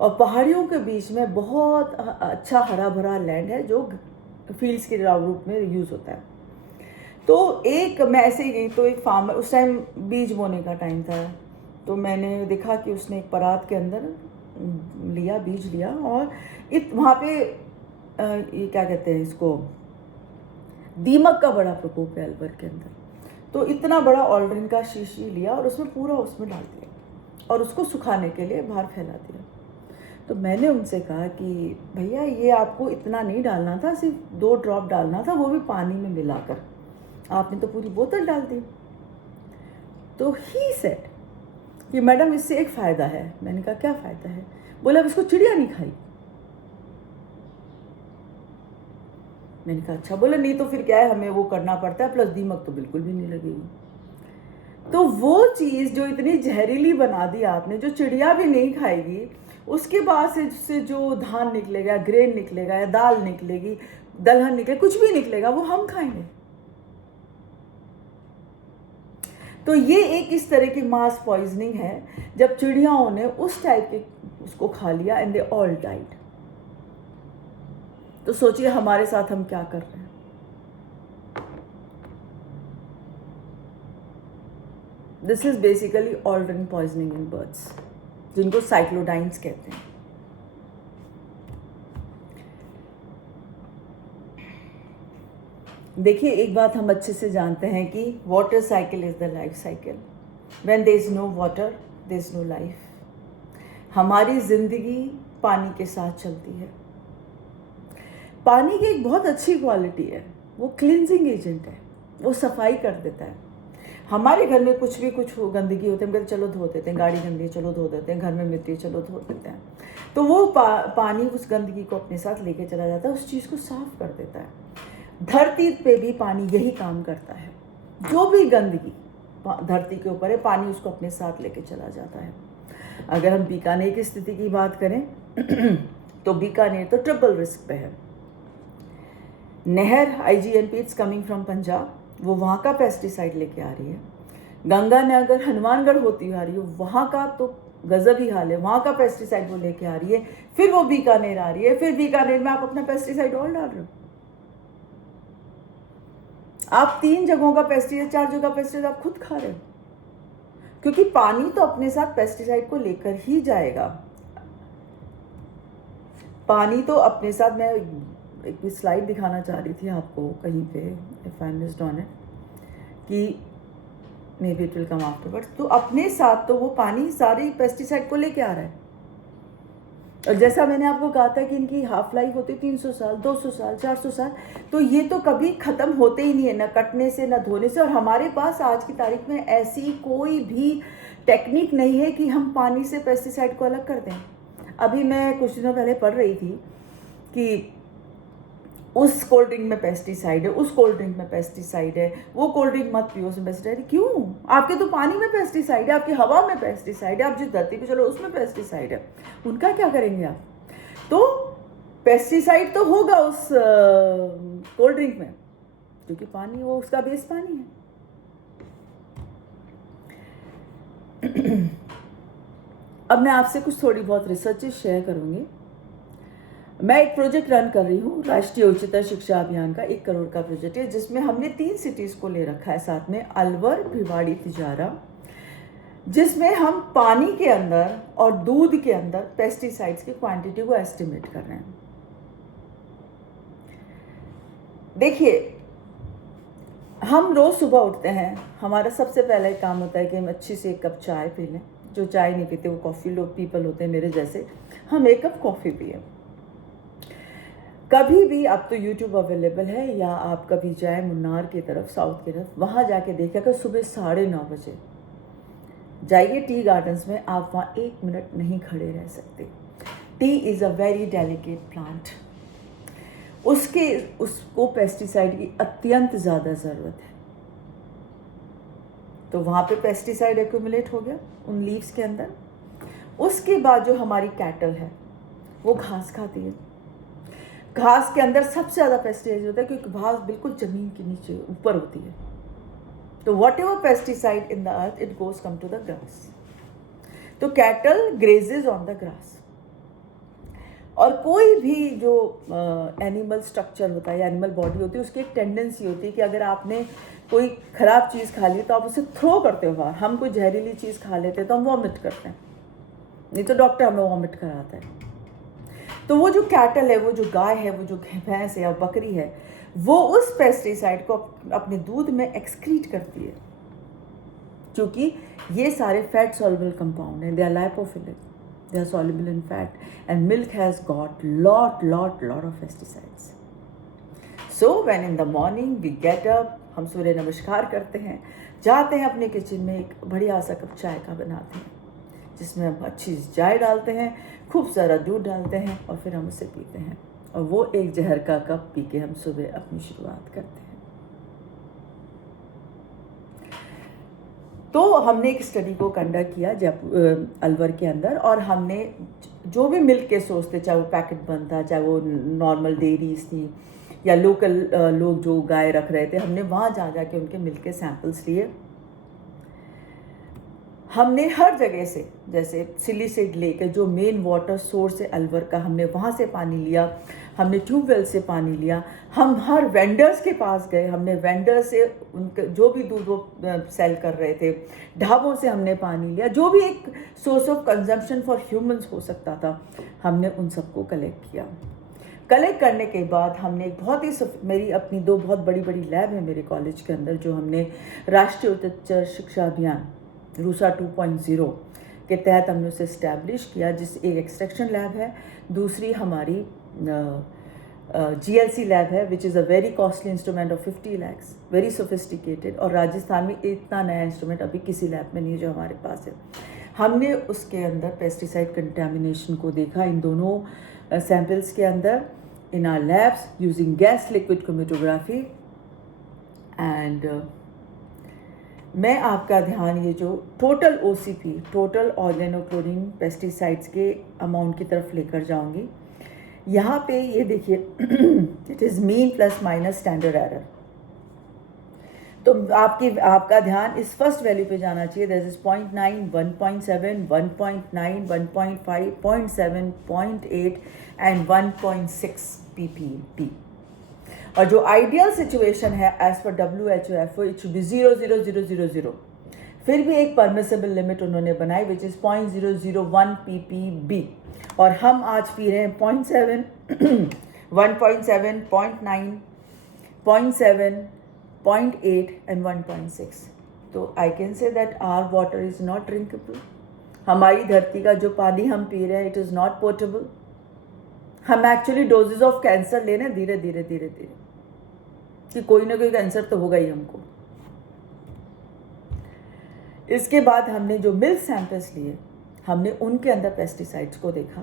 और पहाड़ियों के बीच में बहुत अच्छा हरा भरा लैंड है जो फील्ड्स के रूप में यूज़ होता है. तो मैं ऐसे ही गई तो एक फार्मर, उस टाइम बीज बोने का टाइम था, तो मैंने देखा कि उसने एक परात के अंदर लिया, बीज लिया, और वहाँ पे ये क्या कहते हैं इसको, दीमक का बड़ा प्रकोप है अलवर के अंदर। तो इतना बड़ा ऑल्ड्रिन का शीशी लिया और उसमें पूरा उसमें डाल दिया और उसको सुखाने के लिए बाहर फैला दिया। तो मैंने उनसे कहा कि भैया ये आपको इतना नहीं डालना था, सिर्फ 2 ड्रॉप डालना था, वो भी पानी में मिलाकर, आपने तो पूरी बोतल डाल दी। तो ही सेड कि मैडम इससे एक फ़ायदा है। मैंने कहा क्या फ़ायदा है? बोला अब इसको चिड़िया नहीं खाई। मैंने कहा अच्छा। बोले नहीं तो फिर क्या है, हमें वो करना पड़ता है, प्लस दीमक तो बिल्कुल भी नहीं लगेगी। तो वो चीज़ जो इतनी जहरीली बना दी आपने, जो चिड़िया भी नहीं खाएगी, उसके बाद से जो धान निकलेगा, ग्रेन निकलेगा, या दाल निकलेगी, दलहन निकले, कुछ भी निकलेगा, वो हम खाएंगे। तो ये एक इस तरह की मास पॉइजनिंग है, जब चिड़ियाओं ने उस टाइप के उसको खा लिया एंड दे ऑल डाइड। तो सोचिए हमारे साथ हम क्या कर रहे हैं। This is basically Aldrin poisoning in birds, जिनको साइक्लोडाइन्स कहते हैं। देखिए एक बात हम अच्छे से जानते हैं कि water cycle is the life cycle. When there is no water there is no life. हमारी जिंदगी पानी के साथ चलती है। पानी की एक बहुत अच्छी क्वालिटी है, वो क्लींजिंग एजेंट है, वो सफाई कर देता है। हमारे घर में कुछ गंदगी होती है, हम कहते चलो धो देते हैं, गाड़ी गंदी है चलो धो देते हैं, घर में मिट्टी चलो धो देते हैं। तो वो पानी उस गंदगी को अपने साथ लेके चला जाता है, उस चीज़ को साफ कर देता है। धरती पे भी पानी यही काम करता है। जो भी गंदगी धरती के ऊपर है, पानी उसको अपने साथ लेके चला जाता है। अगर हम बीकानेर की स्थिति की बात करें तो बीकानेर तो ट्रिपल रिस्क पे है। नहर IGNP it's coming from Punjab, वो वहाँ का पेस्टिसाइड लेके आ रही है। गंगानगर हनुमानगढ़ होती हुई आ रही है, वहाँ का तो गजब ही हाल है, वहाँ का पेस्टिसाइड वो लेके आ रही है, फिर वो बीकानेर आ रही है, फिर बीकानेर में आप अपना पेस्टिसाइड और डाल रहे हो। आप 3 जगहों का पेस्टिसाइड, 4 जगह का पेस्टिसाइड आप खुद खा रहे हो, क्योंकि पानी तो अपने साथ पेस्टिसाइड को लेकर ही जाएगा। पानी तो अपने साथ, मैं एक स्लाइड दिखाना चाह रही थी आपको कहीं पे, if I missed on it, कि maybe it will come afterwards. तो अपने साथ तो वो पानी सारे पेस्टिसाइड को लेके आ रहा है। और जैसा मैंने आपको कहा था कि इनकी हाफ लाइफ होती है 300 साल, 200 साल, 400 साल, तो ये तो कभी ख़त्म होते ही नहीं है, ना कटने से ना धोने से। और हमारे पास आज की तारीख में ऐसी कोई भी टेक्निक नहीं है कि हम पानी से पेस्टिसाइड को अलग कर दें। अभी मैं कुछ दिनों पहले पढ़ रही थी कि उस कोल्ड ड्रिंक में पेस्टिसाइड है, उस कोल्ड ड्रिंक में पेस्टिसाइड है, वो कोल्ड ड्रिंक मत पियो उसमें पेस्टिसाइड है। क्यों? आपके तो पानी में पेस्टिसाइड है, आपकी हवा में पेस्टिसाइड है, आप जिस धरती पे चलो उसमें पेस्टिसाइड है, उनका क्या करेंगे आप? तो पेस्टिसाइड तो होगा उस कोल्ड ड्रिंक में, क्योंकि पानी वो उसका बेस पानी है। अब मैं आपसे कुछ थोड़ी बहुत रिसर्चेस शेयर करूंगी। मैं एक प्रोजेक्ट रन कर रही हूँ, राष्ट्रीय उच्चतर शिक्षा अभियान का 1 करोड़ का प्रोजेक्ट है, जिसमें हमने 3 सिटीज़ को ले रखा है साथ में, अलवर, भिवाड़ी, तिजारा, जिसमें हम पानी के अंदर और दूध के अंदर पेस्टिसाइड्स की क्वांटिटी को एस्टिमेट कर रहे हैं। देखिए हम रोज़ सुबह उठते हैं, हमारा सबसे पहला काम होता है कि हम अच्छी से 1 कप चाय पी लें। जो चाय नहीं पीते वो कॉफ़ी लोग पीपल होते हैं मेरे जैसे, हम 1 कप कॉफ़ी पिए। कभी भी, अब तो यूट्यूब अवेलेबल है, या आप कभी जाए मुन्नार की तरफ, साउथ की तरफ, वहाँ जाके देखिए कि सुबह 9:30 बजे जाइए टी गार्डन्स में, आप वहाँ 1 मिनट नहीं खड़े रह सकते। T is a very delicate plant, उसको पेस्टिसाइड की अत्यंत ज़्यादा ज़रूरत है। तो वहाँ पे पेस्टिसाइड एक्यूमुलेट हो गया उन लीव्स के अंदर। उसके बाद जो हमारी कैटल है वो घास खाती है। घास के अंदर सबसे ज़्यादा पेस्टिसाइड होता है, क्योंकि घास बिल्कुल ज़मीन के नीचे ऊपर होती है। तो whatever pesticide in the earth it goes come to the grass. तो cattle grazes on the grass. और कोई भी जो एनिमल स्ट्रक्चर होता है या एनिमल बॉडी होती है, उसकी एक टेंडेंसी होती है कि अगर आपने कोई ख़राब चीज़ खा ली तो आप उसे थ्रो करते हो बाहर। हम कोई जहरीली चीज़ खा लेते हैं तो हम वॉमिट करते हैं, नहीं तो डॉक्टर हमें वॉमिट कराता है। तो वो जो कैटल है, वो जो गाय है, वो जो भैंस है या बकरी है, वो उस पेस्टिसाइड को अपने दूध में एक्सक्रीट करती है, क्योंकि ये सारे फैट सॉल्युबल कंपाउंड हैं, they are lipophilic, they are soluble in fat, and milk has got lot of pesticides. So when in the morning we get up, हम सूर्य नमस्कार करते हैं, जाते हैं अपने किचन में, एक बढ़िया सा कप चाय का बनाते हैं, जिसमें हम अच्छी चाय डालते हैं, खूब सारा दूध डालते हैं और फिर हम उसे पीते हैं। और वो एक जहर का कप पी के हम सुबह अपनी शुरुआत करते हैं। तो हमने एक स्टडी को कंडक्ट किया अलवर के अंदर, और हमने जो भी मिल्क के सोर्स थे, चाहे वो पैकेट बंद था, चाहे वो नॉर्मल डेयरीज थी या लोकल लोग जो गाय रख रहे थे, हमने वहाँ जा के उनके मिल्क के सैंपल्स लिए। हमने हर जगह से, जैसे सिलीसेड लेक है जो मेन वाटर सोर्स है अलवर का, हमने वहाँ से पानी लिया, हमने ट्यूबवेल से पानी लिया, हम हर वेंडर्स के पास गए, हमने वेंडर से उनके जो भी दूध वो सेल कर रहे थे, ढाबों से हमने पानी लिया, जो भी एक source of consumption for humans हो सकता था, हमने उन सबको कलेक्ट किया। कलेक्ट करने के बाद हमने एक बहुत ही मेरी अपनी 2 बहुत बड़ी लैब है मेरे कॉलेज के अंदर, जो हमने राष्ट्रीय उच्च शिक्षा अभियान रूसा 2.0 के तहत हमने उसे इस्टेब्लिश किया, जिस एक एक्सट्रैक्शन लैब है, दूसरी हमारी GLC लैब है, which is a very costly instrument of 50 lakhs, very sophisticated, और राजस्थान में इतना नया इंस्ट्रूमेंट अभी किसी लैब में नहीं जो हमारे पास है। हमने उसके अंदर पेस्टिसाइड कंटेमिनेशन को देखा इन दोनों सैंपल्स के अंदर, इन are labs using gas liquid chromatography. And मैं आपका ध्यान ये जो total OCP, total organochlorine pesticides के अमाउंट की तरफ लेकर जाऊंगी। यहाँ पे ये देखिए it is mean plus minus standard error. तो आपका ध्यान इस फर्स्ट वैल्यू पे जाना चाहिए, दैट इज 0.9, 1.7, 1.9, 1.5, 0.7, 0.8 एंड 1.6 ppb। और जो आइडियल सिचुएशन है as per WHO it should be 0.0000। फिर भी एक परमिसेबल लिमिट उन्होंने बनाई विच इज़ 0.001 ppb, और हम आज पी रहे हैं 0.7, 1.7, 0.9, 0.7, 0.8 एंड 1.6। तो I can say that our water is not drinkable. हमारी धरती का जो पानी हम पी रहे हैं इट इज़ नॉट पोर्टेबल। हम एक्चुअली डोजेज ऑफ कैंसर ले रहे हैं धीरे धीरे कि कोई ना कोई कैंसर तो होगा ही हमको। इसके बाद हमने जो मिल्क सैंपल्स लिए, हमने उनके अंदर पेस्टिसाइड्स को देखा।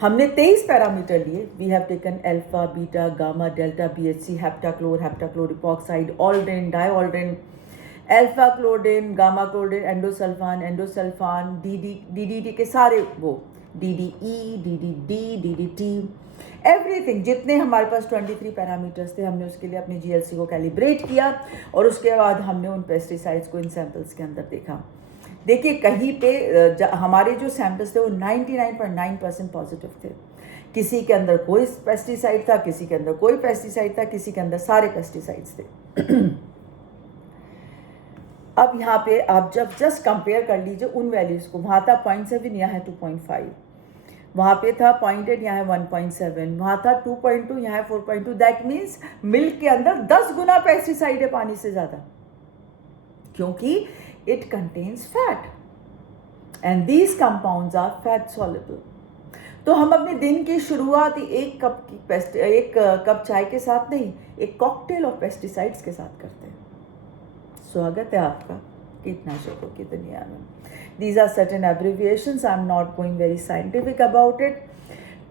हमने 23 पैरामीटर लिए। We have taken alpha, beta, gamma, delta, BHC, heptachlor, heptachlorepoxide, aldrin, dieldrin, alpha chlorine, gamma chlorine, endosulfan, DDT के सारे वो DDE, DDD, DDT, एवरीथिंग, जितने हमारे पास 23 पैरामीटर्स थे, हमने उसके लिए अपनी GLC को कैलिब्रेट किया, और उसके बाद हमने उन पेस्टिसाइड्स को इन सैंपल्स के अंदर देखा। देखिए कहीं पे हमारे जो सैंपल्स थे वो 99.9% पॉजिटिव थे। किसी के अंदर कोई पेस्टिसाइड था, किसी के अंदर कोई पेस्टिसाइड था, किसी के अंदर सारे पेस्टिसाइड्स थे। अब यहाँ पे आप जब जस्ट कंपेयर कर लीजिए उन वैल्यूज़ को, वहाँ था 0.7, यहाँ है 2.5, वहाँ पे था 0.8, यहाँ है 1.7, वहाँ था 2.2, यहाँ है 4.2। दैट मीन्स मिल्क के अंदर 10 गुना पेस्टिसाइड है पानी से ज़्यादा, क्योंकि it contains fat and these compounds are fat soluble। तो हम अपने दिन की शुरुआत एक कप चाय के साथ नहीं, एक कॉकटेल ऑफ पेस्टिसाइड्स के साथ करते हैं। स्वागत है आपका कीटनाशकों की दुनिया में। These are certain abbreviations, I am not going very scientific about it।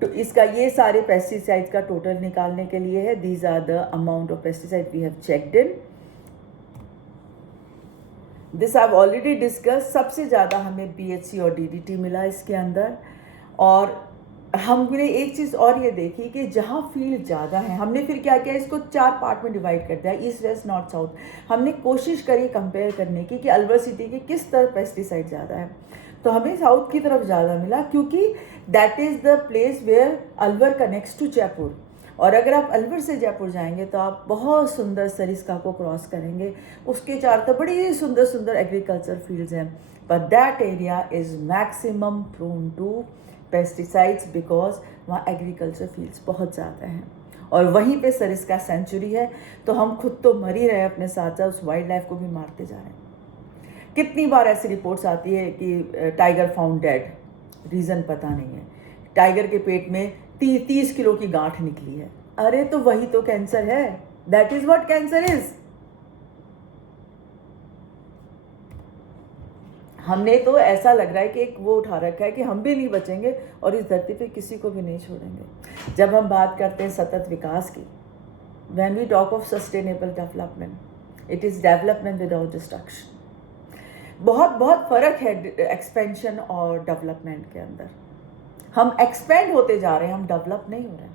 तो इसका ये सारे पेस्टिसाइड्स का टोटल निकालने के लिए है। These are the amount of pesticide we have checked in। This I already discuss. सबसे ज़्यादा हमें BHC और DDT मिला इसके अंदर, और हमने एक चीज़ और ये देखी कि जहाँ फील्ड ज़्यादा है, हमने फिर क्या किया, इसको 4 पार्ट में डिवाइड कर दिया, ईस्ट वेस्ट नॉर्थ साउथ। हमने कोशिश करी कंपेयर करने की कि अलवर सिटी के किस तरह पेस्टिसाइड ज़्यादा है। तो हमें साउथ की तरफ ज़्यादा मिला, क्योंकि that is the place where Alwar connects to Jaipur. और अगर आप अलवर से जयपुर जाएंगे तो आप बहुत सुंदर सरिस्का को क्रॉस करेंगे, उसके चारों तरफ बड़ी सुंदर सुंदर एग्रीकल्चर फील्ड्स हैं, but that area is maximum prone to pesticides because वहाँ एग्रीकल्चर फील्ड्स बहुत ज़्यादा हैं और वहीं पे सरिस्का सेंचुरी है। तो हम खुद तो मर ही रहे हैं, अपने साथ साथ उस वाइल्ड लाइफ को भी मारते जा रहे हैं। कितनी बार ऐसी रिपोर्ट्स आती है कि टाइगर फाउंड डेड, रीज़न पता नहीं है, टाइगर के पेट में 30 किलो की गांठ निकली है। अरे तो वही तो कैंसर है, that is what cancer is. हमने तो ऐसा लग रहा है कि एक वो उठा रखा है कि हम भी नहीं बचेंगे और इस धरती पे किसी को भी नहीं छोड़ेंगे। जब हम बात करते हैं सतत विकास की, when we talk of sustainable development, it is development without destruction. बहुत बहुत फर्क है एक्सपेंशन और डेवलपमेंट के अंदर। हम एक्सपेंड होते जा रहे हैं, हम डेवलप नहीं हो रहे हैं।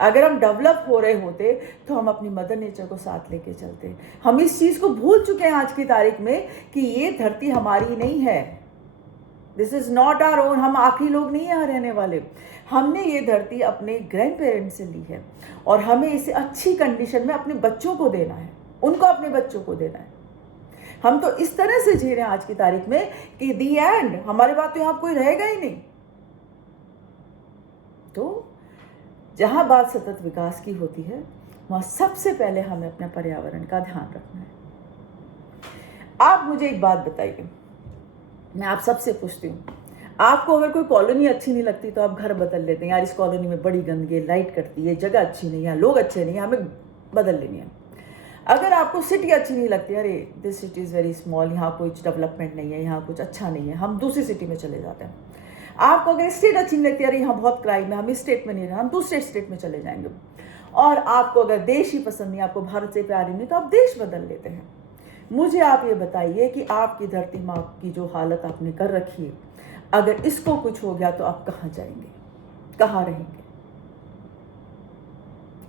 अगर हम डेवलप हो रहे होते तो हम अपनी मदर नेचर को साथ लेके चलते। हम इस चीज़ को भूल चुके हैं आज की तारीख में कि ये धरती हमारी नहीं है, this is not our own. हम आखिरी लोग नहीं यहाँ रहने वाले। हमने ये धरती अपने ग्रैंड पेरेंट्स से ली है और हमें इसे अच्छी कंडीशन में अपने बच्चों को देना है, उनको अपने बच्चों को देना है। हम तो इस तरह से जी रहे हैं आज की तारीख में कि दी एंड, हमारे बाद तो यहाँ कोई रहेगा ही नहीं। तो जहाँ बात सतत विकास की होती है, वहाँ सबसे पहले हमें अपने पर्यावरण का ध्यान रखना है। आप मुझे एक बात बताइए, मैं आप सबसे पूछती हूँ, आपको अगर कोई कॉलोनी अच्छी नहीं लगती तो आप घर बदल लेते हैं, यार इस कॉलोनी में बड़ी गंदगी है, लाइट कटती है, जगह अच्छी नहीं है, लोग अच्छे नहीं है, हमें बदल लेनी है। अगर आपको सिटी अच्छी नहीं लगती, अरे this city is very small, यहाँ कुछ डेवलपमेंट नहीं है, यहाँ कुछ अच्छा नहीं है, हम दूसरी सिटी में चले जाते हैं। आपको अगर स्टेट अच्छी नहीं लगती, अरे यहाँ बहुत क्राइम है, हम इस स्टेट में नहीं रहे, हम दूसरे स्टेट में चले जाएंगे। और आपको अगर देश ही पसंद नहीं, आपको भारत से प्यार ही नहीं, तो आप देश बदल लेते हैं। मुझे आप ये बताइए कि आपकी धरती माँ की जो हालत आपने कर रखी है, अगर इसको कुछ हो गया तो आप कहाँ जाएंगे, कहाँ रहेंगे?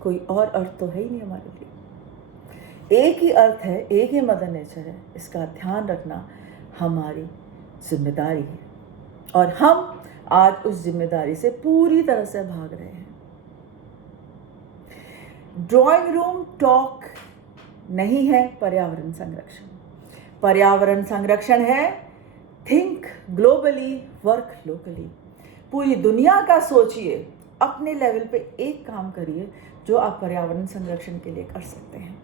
कोई और अर्थ तो है ही नहीं हमारे लिए। एक ही अर्थ है, एक ही मदर नेचर है, इसका ध्यान रखना हमारी जिम्मेदारी है और हम आज उस जिम्मेदारी से पूरी तरह से भाग रहे हैं। ड्राइंग रूम टॉक नहीं है पर्यावरण संरक्षण। पर्यावरण संरक्षण है थिंक ग्लोबली वर्क लोकली। पूरी दुनिया का सोचिए, अपने लेवल पे एक काम करिए जो आप पर्यावरण संरक्षण के लिए कर सकते हैं।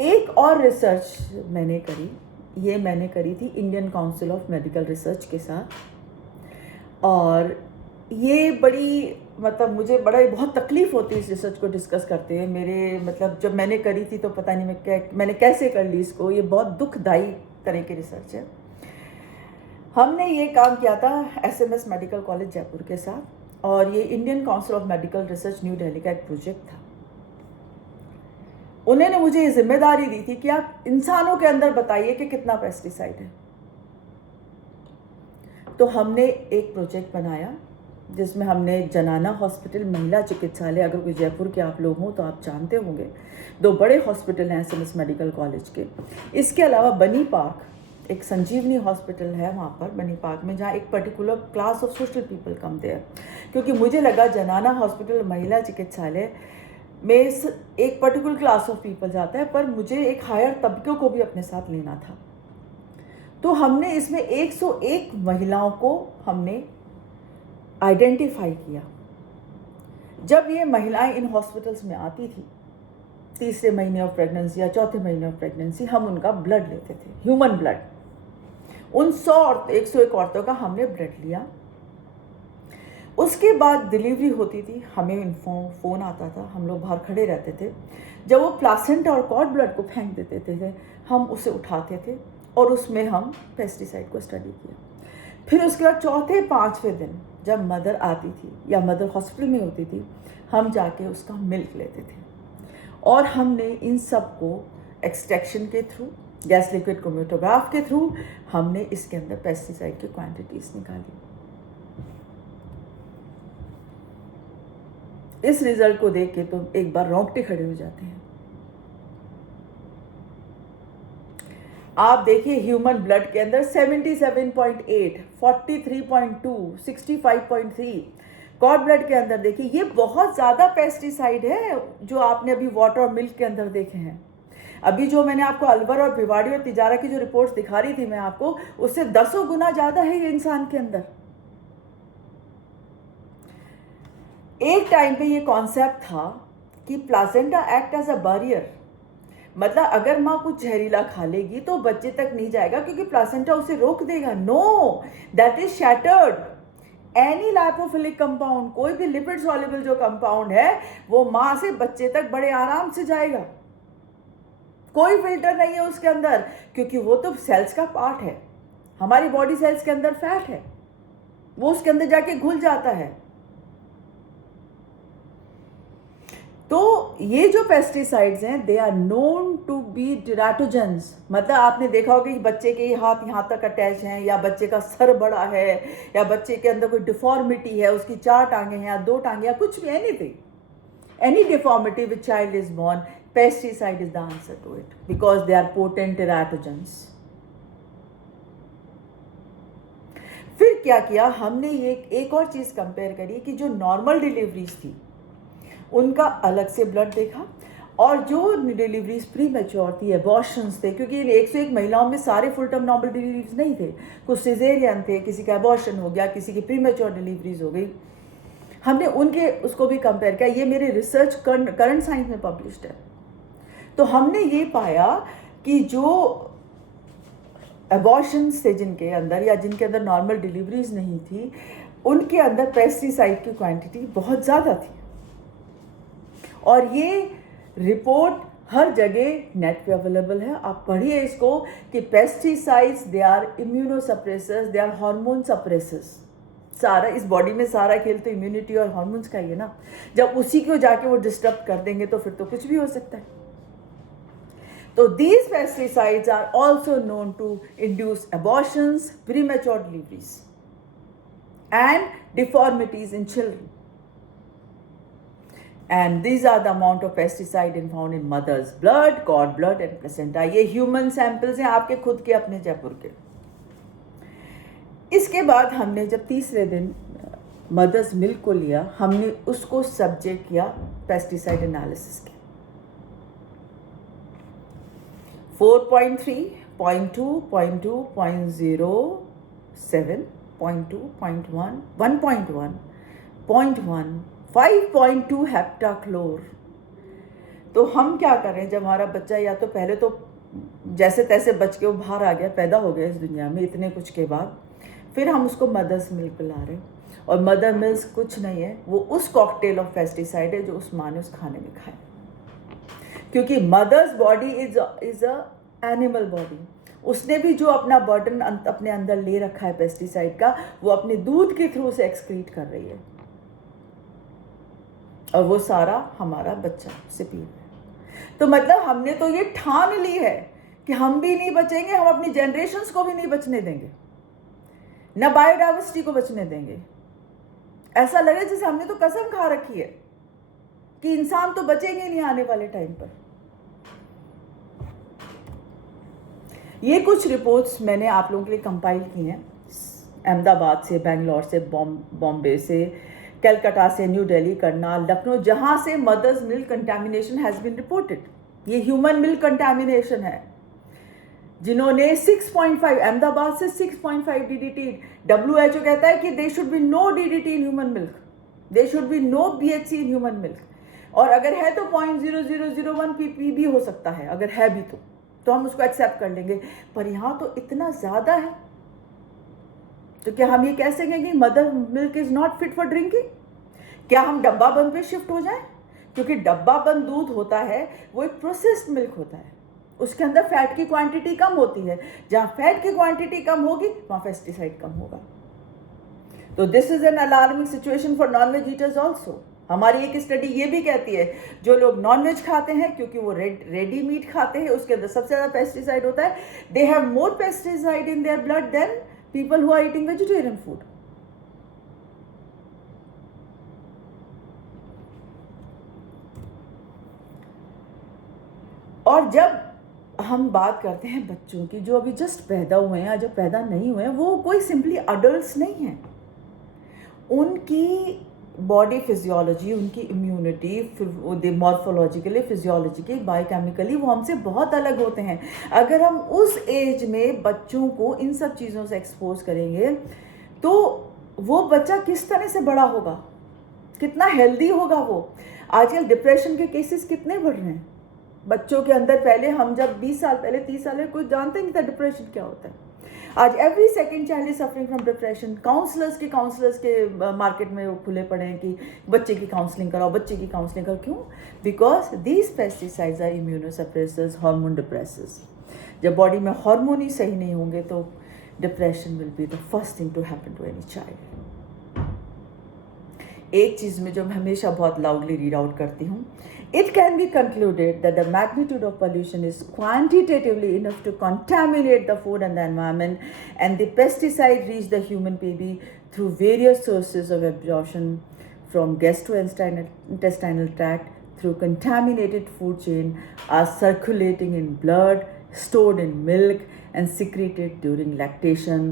एक और रिसर्च मैंने करी, ये मैंने करी थी Indian council of medical research के साथ, और ये बड़ी मुझे बहुत तकलीफ़ होती है इस रिसर्च को डिस्कस करते हुए। मेरे जब मैंने करी थी तो पता नहीं मैंने कैसे कर ली इसको, ये बहुत दुखदाई तरह की रिसर्च है। हमने ये काम किया था SMS मेडिकल कॉलेज जयपुर के साथ, और ये Indian council of medical research new Delhi का एक प्रोजेक्ट था। उन्होंने मुझे ये जिम्मेदारी दी थी कि आप इंसानों के अंदर बताइए कि कितना पेस्टिसाइड है। तो हमने एक प्रोजेक्ट बनाया जिसमें हमने जनाना हॉस्पिटल, महिला चिकित्सालय, अगर कोई जयपुर के आप लोग हों तो आप जानते होंगे, 2 बड़े हॉस्पिटल हैं SMS मेडिकल कॉलेज के। इसके अलावा बनी पार्क, एक संजीवनी हॉस्पिटल है वहाँ पर बनी पार्क में, जहाँ एक particular class of social people come थे। क्योंकि मुझे लगा जनाना हॉस्पिटल, महिला चिकित्सालय में एक पर्टिकुलर क्लास ऑफ पीपल जाता है, पर मुझे एक हायर तबके को भी अपने साथ लेना था। तो हमने इसमें 101 महिलाओं को हमने आइडेंटिफाई किया। जब ये महिलाएं इन हॉस्पिटल्स में आती थी, 3रे महीने ऑफ प्रेगनेंसी या 4थे महीने ऑफ प्रेगनेंसी, हम उनका ब्लड लेते थे, ह्यूमन ब्लड। उन 101 औरतों का हमने ब्लड लिया। उसके बाद डिलीवरी होती थी, हमें फ़ोन आता था, हम लोग बाहर खड़े रहते थे। जब वो प्लासेंटा और कॉर्ड ब्लड को फेंक देते थे, हम उसे उठाते थे और उसमें हम पेस्टिसाइड को स्टडी किया। फिर उसके बाद 4थे-5वें दिन जब मदर आती थी या मदर हॉस्पिटल में होती थी, हम जाके उसका मिल्क लेते थे और हमने इन सब को एक्सट्रैक्शन के थ्रू, गैस लिक्विड क्रोमेटोग्राफ के थ्रू हमने इसके अंदर पेस्टिसाइड की क्वांटिटीज़ निकाली। इस रिजल्ट को देख के तो एक बार रोंगटे खड़े हो जाते हैं। आप देखिए ह्यूमन ब्लड के अंदर 77.8, 43.2, 65.3, कॉड ब्लड के अंदर देखिए, ये बहुत ज़्यादा पेस्टिसाइड है जो आपने अभी वाटर और मिल्क के अंदर देखे हैं। अभी जो मैंने आपको अलवर और भिवाड़ी और तिजारा की जो रिपोर्ट्स दिखा रही थी मैं आपको, उससे 10 गुना ज़्यादा है ये इंसान के अंदर। एक टाइम पे ये कॉन्सेप्ट था कि placenta act as a barrier, मतलब अगर माँ कुछ जहरीला खा लेगी तो बच्चे तक नहीं जाएगा क्योंकि प्लासेंटा उसे रोक देगा। No, that is shattered. Any lipophilic compound, कोई भी लिपिड सॉल्युबल जो कंपाउंड है, वो माँ से बच्चे तक बड़े आराम से जाएगा। कोई फिल्टर नहीं है उसके अंदर, क्योंकि वो तो सेल्स का पार्ट है। हमारी बॉडी सेल्स के अंदर फैट है, वो उसके अंदर जाके घुल जाता है। तो ये जो पेस्टिसाइड्स हैं, they are known to be teratogens. मतलब आपने देखा होगा कि बच्चे के हाथ यहाँ तक अटैच हैं, या बच्चे का सर बड़ा है, या बच्चे के अंदर कोई डिफॉर्मिटी है, उसकी 4 टांगे हैं या 2 टांगे या कुछ भी, anything, any deformity with child is born, pesticide is the answer to it because they are potent teratogens. फिर क्या किया हमने, ये एक और चीज कंपेयर करी कि जो नॉर्मल डिलीवरीज थी उनका अलग से ब्लड देखा, और जो डिलीवरीज प्री मैच्योर थी, एबॉर्शंस थे, क्योंकि 101 महिलाओं में सारे फुल टर्म नॉर्मल डिलीवरीज नहीं थे, कुछ सिजेरियन थे, किसी का एबॉर्शन हो गया, किसी की प्री मैच्योर डिलीवरीज हो गई, हमने उनके उसको भी कंपेयर किया। ये मेरे रिसर्च करंट साइंस में पब्लिश्ड है। तो हमने ये पाया कि जो एबॉर्शंस थे जिनके अंदर, या जिनके अंदर नॉर्मल डिलीवरीज नहीं थी, उनके अंदर पेस्टिसाइड की क्वांटिटी बहुत ज़्यादा थी। और ये रिपोर्ट हर जगह नेट पे अवेलेबल है, आप पढ़िए इसको कि pesticides they are immunosuppressors, they are hormone suppressors. सारा इस बॉडी में सारा खेल तो इम्यूनिटी और हार्मोन्स का ही है ना। जब उसी को जाके वो डिस्टर्ब कर देंगे तो फिर तो कुछ भी हो सकता है। तो these pesticides are also known to induce abortions, premature deliveries and deformities in children. And these are the amount of pesticide found in mother's blood, cord blood and placenta. ये ह्यूमन सैंपल्स हैं आपके खुद के, अपने जयपुर के। इसके बाद हमने जब तीसरे दिन मदर्स मिल्क को लिया, हमने उसको सब्जेक्ट किया पेस्टिसाइड एनालिसिस के। 4.3, 0.2, 0.2, 0.07, 0.2, 0.1, 1.1, 0.1, 5.2 हेप्टाक्लोर। तो हम क्या करें, जब हमारा बच्चा या तो पहले तो जैसे तैसे बच के वो बाहर आ गया, पैदा हो गया इस दुनिया में इतने कुछ के बाद, फिर हम उसको मदर्स मिल्क पिला रहे हैं। और मदर मिल्क कुछ नहीं है, वो उस कॉकटेल ऑफ पेस्टिसाइड है जो उस माँ ने उस खाने में खाया। क्योंकि mother's body is a animal body, उसने भी जो अपना बर्डन अपने अंदर ले रखा है पेस्टिसाइड का, वो अपने दूध के थ्रू से एक्सक्रीट कर रही है, और वो सारा हमारा बच्चा से पी रहा है। तो मतलब हमने तो ये ठान ली है कि हम भी नहीं बचेंगे, हम अपनी जनरेशन्स को भी नहीं बचने देंगे, न बायोडाइवर्सिटी को बचने देंगे। ऐसा लगे जैसे हमने तो कसम खा रखी है कि इंसान तो बचेंगे नहीं आने वाले टाइम पर। ये कुछ रिपोर्ट्स मैंने आप लोगों के लिए कंपाइल की हैं, अहमदाबाद से, बेंगलोर से, बॉम्बे से, कलकत्ता से, न्यू दिल्ली, करनाल, लखनऊ, जहां से mother's milk contamination has been reported. ये ह्यूमन मिल्क कंटामिनेशन है, जिन्होंने 6.5, अहमदाबाद से 6.5 DDT, WHO कहता है कि they should be no DDT in human milk, they should be no BHC in human milk, और अगर है तो 0.0001 pp भी हो सकता है, अगर है भी तो हम उसको एक्सेप्ट कर लेंगे। पर यहाँ तो इतना ज़्यादा है, तो क्या हम ये कह सकेंगे कि mother milk is not fit for drinking? क्या हम डब्बा बंद पे शिफ्ट हो जाएं? क्योंकि डब्बा बंद दूध होता है वो एक प्रोसेस्ड मिल्क होता है, उसके अंदर फैट की क्वांटिटी कम होती है, जहाँ फैट की क्वांटिटी कम होगी वहाँ पेस्टिसाइड कम होगा। तो this is an alarming situation for nonveg eaters also. हमारी एक स्टडी ये भी कहती है जो लोग नॉनवेज खाते हैं, क्योंकि वो रेडी मीट खाते हैं, उसके अंदर सबसे ज़्यादा पेस्टिसाइड होता है, they have more pesticide in their blood than people who are eating vegetarian food. और जब हम बात करते हैं बच्चों की जो अभी जस्ट पैदा हुए हैं या जो पैदा नहीं हुए हैं, वो कोई सिंपली अडल्ट्स नहीं हैं। उनकी बॉडी फिजियोलॉजी, उनकी इम्यूनिटी, मॉर्फोलॉजिकली, फिजियोलॉजिकली, बायोकेमिकली वो हमसे बहुत अलग होते हैं। अगर हम उस एज में बच्चों को इन सब चीज़ों से एक्सपोज करेंगे तो वो बच्चा किस तरह से बड़ा होगा, कितना हेल्दी होगा वो। आजकल डिप्रेशन के केसेस कितने बढ़ रहे हैं बच्चों के अंदर। पहले हम जब 20 साल पहले, 30 साल पहले कोई जानते नहीं था डिप्रेशन क्या होता है। आज every second child is suffering from depression. Counsellors के मार्केट में वो खुले पड़े हैं कि बच्चे की काउंसलिंग कराओ, बच्चे की काउंसलिंग कराओ। क्यों? Because these pesticides are immunosuppressors, hormone depressors. जब बॉडी में हार्मोन ही सही नहीं होंगे तो depression will be the first thing to happen to any child. एक चीज़ में जो मैं हमेशा बहुत लाउडली रीड आउट करती हूँ, it can be concluded that the magnitude of pollution is quantitatively enough to contaminate the food and the environment, and the pesticide reach the human baby through various sources of absorption, from gastrointestinal tract, through contaminated food chain, are circulating in blood, stored in milk, and secreted during lactation,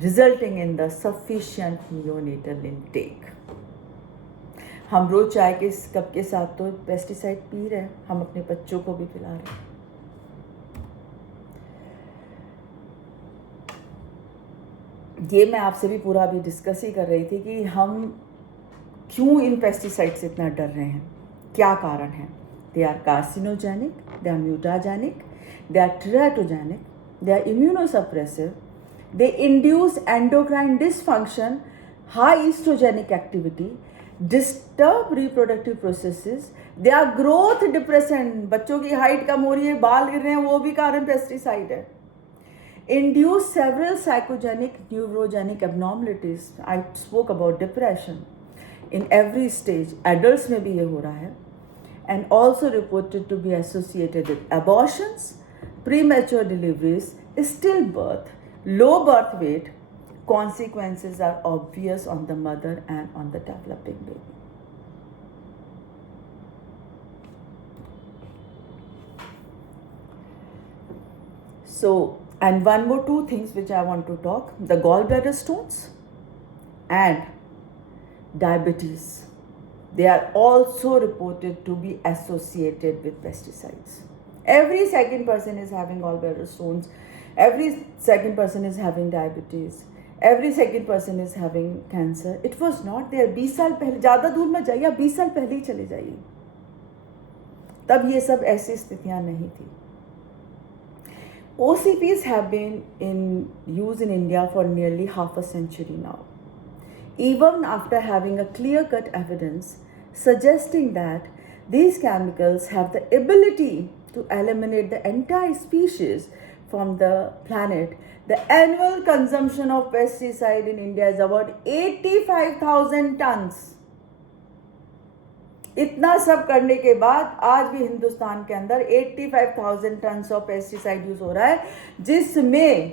resulting in the sufficient neonatal intake. हम रोज चाय के इस cup के साथ तो pesticide P रहे हैं, हम अपने बच्चों को भी पिला रहे हैं। ये मैं आपसे भी पूरा अभी डिस्कस ही कर रही थी कि हम क्यों इन पेस्टिसाइड से इतना डर रहे हैं, क्या कारण है। They are carcinogenic, they are mutagenic, they are teratogenic, they are immunosuppressive, they induce endocrine dysfunction, high oestrogenic activity, disturb reproductive processes, they are growth depressant. बच्चों की हाइट कम हो रही है, बाल गिर रहे हैं, वो भी कारण पेस्टिसाइड है। Induce several psychogenic, neurogenic abnormalities. I spoke about depression in every stage, adults में भी ये हो रहा है। And also reported to be associated with abortions, premature deliveries, still birth, low birth weight. Consequences are obvious on the mother and on the developing baby. So, and one more two things which I want to talk: the gallbladder stones and diabetes. They are also reported to be associated with pesticides. Every second person is having gallbladder stones. Every second person is having diabetes. Every second person is having cancer. It was not there 20 साल पहले. ज़्यादा दूर मत जाइए, 20 साल पहले ही चले जाइए, तब ये सब ऐसी स्थितियाँ नहीं थी. OCPs have been in use in India for nearly half a century now, even after having a clear-cut evidence suggesting that these chemicals have the ability to eliminate the entire species from the planet. The annual consumption of pesticide in India is about 85,000 tons. इतना सब करने के बाद आज भी हिंदुस्तान के अंदर 85,000 tons of pesticide use हो रहा है, जिसमें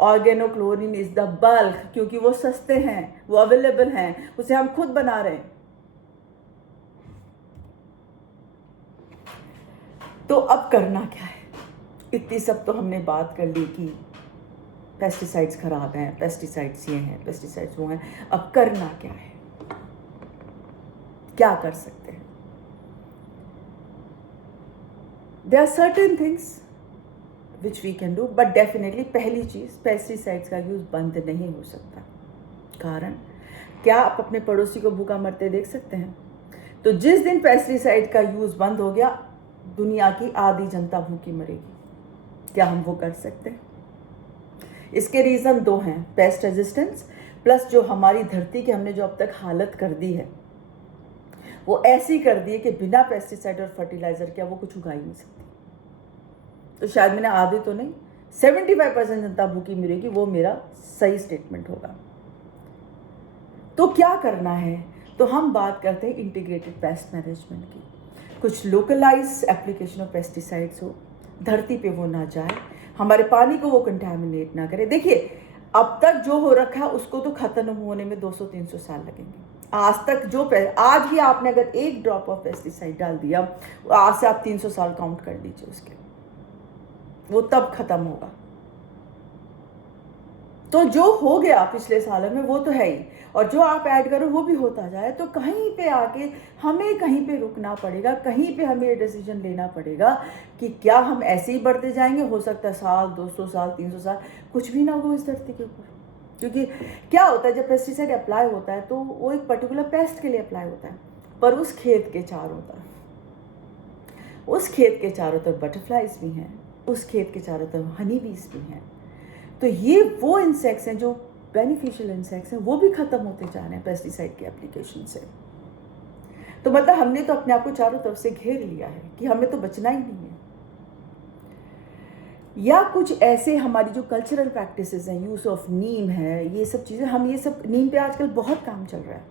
ऑर्गेनोक्लोरिन इज द बल्क, क्योंकि वो सस्ते हैं, वो अवेलेबल हैं, उसे हम खुद बना रहे हैं. तो अब करना क्या है? इतनी सब तो हमने बात कर ली कि पेस्टिसाइड्स खराब हैं, पेस्टिसाइड्स ये हैं, पेस्टिसाइड्स वो हैं. अब करना क्या है? क्या कर सकते हैं? There are certain things which we can do, but definitely पहली चीज़, पेस्टिसाइड्स का यूज़ बंद नहीं हो सकता. कारण क्या आप अपने पड़ोसी को भूखा मरते देख सकते हैं? तो जिस दिन पेस्टिसाइड का यूज़ बंद हो गया, दुनिया की आधी जनता भूखी मरेगी. क्या हम वो कर सकते हैं? इसके रीज़न दो हैं: पेस्ट रेजिस्टेंस, प्लस जो हमारी धरती की हमने जो अब तक हालत कर दी है, वो ऐसी कर दी है कि बिना पेस्टिसाइड और फर्टिलाइज़र के वो कुछ उगा ही नहीं सकती. तो शायद मैंने आधी तो नहीं, 75% जनता भूखी मरेगी, वो मेरा सही स्टेटमेंट होगा. तो क्या करना है? तो हम बात करते हैं इंटीग्रेटेड पेस्ट मैनेजमेंट की. कुछ लोकलाइज एप्लीकेशन ऑफ पेस्टिसाइड्स हो, धरती पे वो ना जाए, हमारे पानी को वो कंटेमिनेट ना करे. देखिए, अब तक जो हो रखा है उसको तो ख़त्म होने में 200-300 साल लगेंगे. आज तक जो आज भी आपने अगर एक ड्रॉप ऑफ पेस्टिसाइड डाल दिया, आज से आप 300 साल काउंट कर लीजिए उसके. वो तब ख़त्म होगा। तो जो हो गया पिछले सालों में वो तो है ही, और जो आप ऐड करो वो भी होता जाए, तो कहीं पे आके हमें कहीं पे रुकना पड़ेगा, कहीं पे हमें डिसीजन लेना पड़ेगा कि क्या हम ऐसे ही बढ़ते जाएंगे। हो सकता है साल, 200 साल, 300 साल कुछ भी ना हो इस धरती के ऊपर। क्योंकि क्या होता है, जब पेस्टिसाइड अप्लाई होता है तो वो एक पर्टिकुलर पेस्ट के लिए अप्लाई होता है, पर उस खेत के चारों तरफ, उस खेत के चारों तरफ बटरफ्लाइज भी हैं, उस खेत के चारों तरफ हनी बीज भी हैं। तो ये वो इंसेक्ट्स हैं जो बेनिफिशियल इंसेक्ट्स हैं, वो भी ख़त्म होते जा रहे हैं पेस्टिसाइड के एप्लीकेशन से। तो मतलब हमने तो अपने आप को चारों तरफ से घेर लिया है कि हमें तो बचना ही नहीं है। या कुछ ऐसे हमारी जो कल्चरल प्रैक्टिसेस हैं, यूज़ ऑफ नीम है, ये सब चीज़ें, हम ये सब, नीम पे आजकल बहुत काम चल रहा है,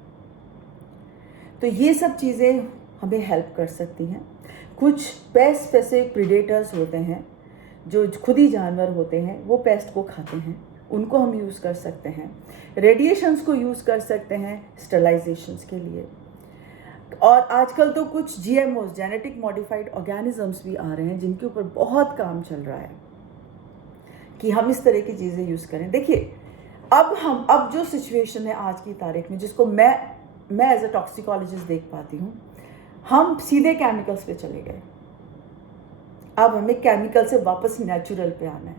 तो ये सब चीज़ें हमें हेल्प कर सकती हैं। कुछ पेस्ट स्पेसिफिक प्रीडेटर्स होते हैं जो खुद ही जानवर होते हैं, वो पेस्ट को खाते हैं, उनको हम यूज़ कर सकते हैं। रेडिएशंस को यूज़ कर सकते हैं स्टरलाइजेशंस के लिए। और आजकल तो कुछ GMOs, जेनेटिक मॉडिफाइड ऑर्गेनिजम्स भी आ रहे हैं जिनके ऊपर बहुत काम चल रहा है कि हम इस तरह की चीज़ें यूज़ करें। देखिए, अब जो सिचुएशन है आज की तारीख में, जिसको मैं एज अ टॉक्सिकोलॉजिस्ट देख पाती हूँ, हम सीधे केमिकल्स पे चले गए। अब हमें केमिकल से वापस नेचुरल पे आना है,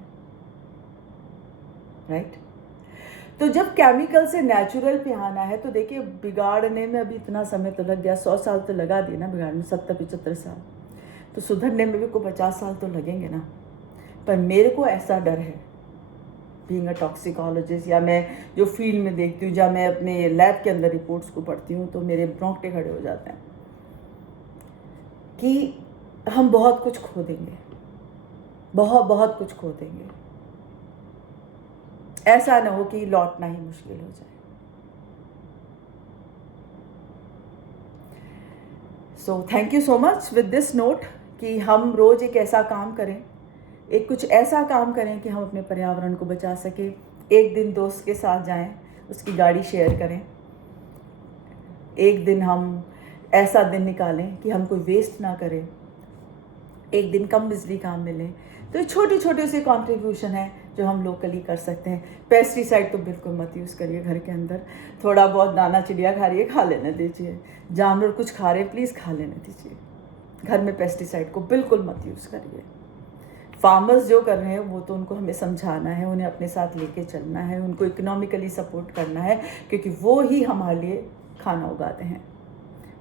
राइट? तो जब केमिकल से नेचुरल पे आना है, तो देखिए बिगाड़ने में अभी इतना समय तो लग गया, 100 साल तो लगा दिए ना बिगाड़ने में, 70-75 साल, तो सुधरने में भी कोई 50 साल तो लगेंगे ना। पर मेरे को ऐसा डर है, बीइंग अ टॉक्सिकोलॉजिस्ट, या मैं जो फील्ड में देखती हूँ, जब मैं अपने लैब के अंदर रिपोर्ट्स को पढ़ती हूँ, तो मेरे रोंगटे खड़े हो जाते हैं कि हम बहुत कुछ खो देंगे, बहुत कुछ खो देंगे। ऐसा ना हो कि लौटना ही मुश्किल हो जाए। So thank you so much with this note कि हम रोज़ एक ऐसा काम करें, एक कुछ ऐसा काम करें कि हम अपने पर्यावरण को बचा सकें। एक दिन दोस्त के साथ जाएं, उसकी गाड़ी शेयर करें। एक दिन हम ऐसा दिन निकालें कि हम कोई वेस्ट ना करें। एक दिन कम बिजली काम मिले। तो ये छोटी छोटी सी कॉन्ट्रीब्यूशन है जो हम लोकली कर सकते हैं। पेस्टिसाइड तो बिल्कुल मत यूज़ करिए घर के अंदर। थोड़ा बहुत दाना चिड़िया खा रही है, खा लेने दीजिए। जानवर कुछ खा रहे हैं, प्लीज़ खा लेने दीजिए। घर में पेस्टिसाइड को बिल्कुल मत यूज़ करिए। फार्मर्स जो कर रहे हैं वो तो उनको हमें समझाना है, उन्हें अपने साथ लेके चलना है, उनको इकोनॉमिकली सपोर्ट करना है, क्योंकि वो ही हमारे लिए खाना उगाते हैं।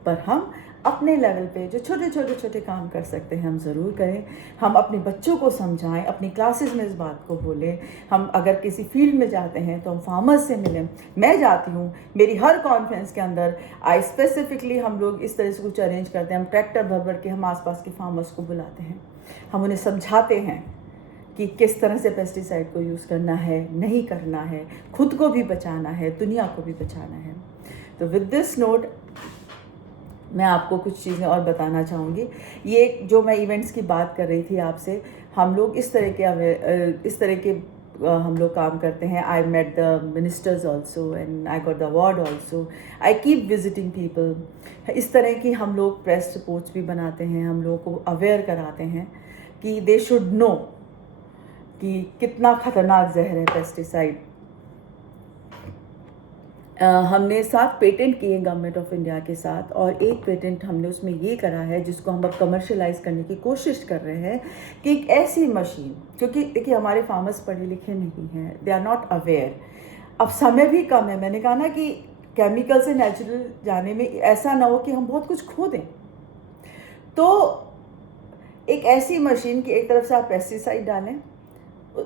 पर हम अपने लेवल पे जो छोटे काम कर सकते हैं हम ज़रूर करें। हम अपने बच्चों को समझाएं, अपनी क्लासेस में इस बात को बोलें। हम अगर किसी फील्ड में जाते हैं तो हम फार्मर्स से मिलें। मैं जाती हूँ, मेरी हर कॉन्फ्रेंस के अंदर स्पेसिफिकली हम लोग इस तरह से कुछ अरेंज करते हैं। हम ट्रैक्टर भर के हम आसपास के फार्मर्स को बुलाते हैं, हम उन्हें समझाते हैं कि किस तरह से पेस्टिसाइड को यूज़ करना है, नहीं करना है, खुद को भी बचाना है, दुनिया को भी बचाना है। तो विद दिस नोट मैं आपको कुछ चीज़ें और बताना चाहूँगी। ये जो मैं इवेंट्स की बात कर रही थी आपसे, हम लोग इस तरह के हम लोग काम करते हैं। I met the ministers also and I got the award also. I keep visiting people. इस तरह की हम लोग प्रेस रिपोर्ट्स भी बनाते हैं, हम लोगों को अवेयर कराते हैं कि दे शुड नो कि कितना ख़तरनाक जहर है पेस्टिसाइड। हमने 7 पेटेंट किए गवर्नमेंट ऑफ इंडिया के साथ, और एक पेटेंट हमने उसमें ये करा है जिसको हम अब कमर्शलाइज करने की कोशिश कर रहे हैं कि एक ऐसी मशीन, क्योंकि देखिए हमारे फार्मर्स पढ़े लिखे नहीं हैं, दे आर नॉट अवेयर। अब समय भी कम है, मैंने कहा ना कि केमिकल से नेचुरल जाने में ऐसा ना हो कि हम बहुत कुछ खो दें। तो एक ऐसी मशीन की एक तरफ से आप पेस्टिसाइड डालें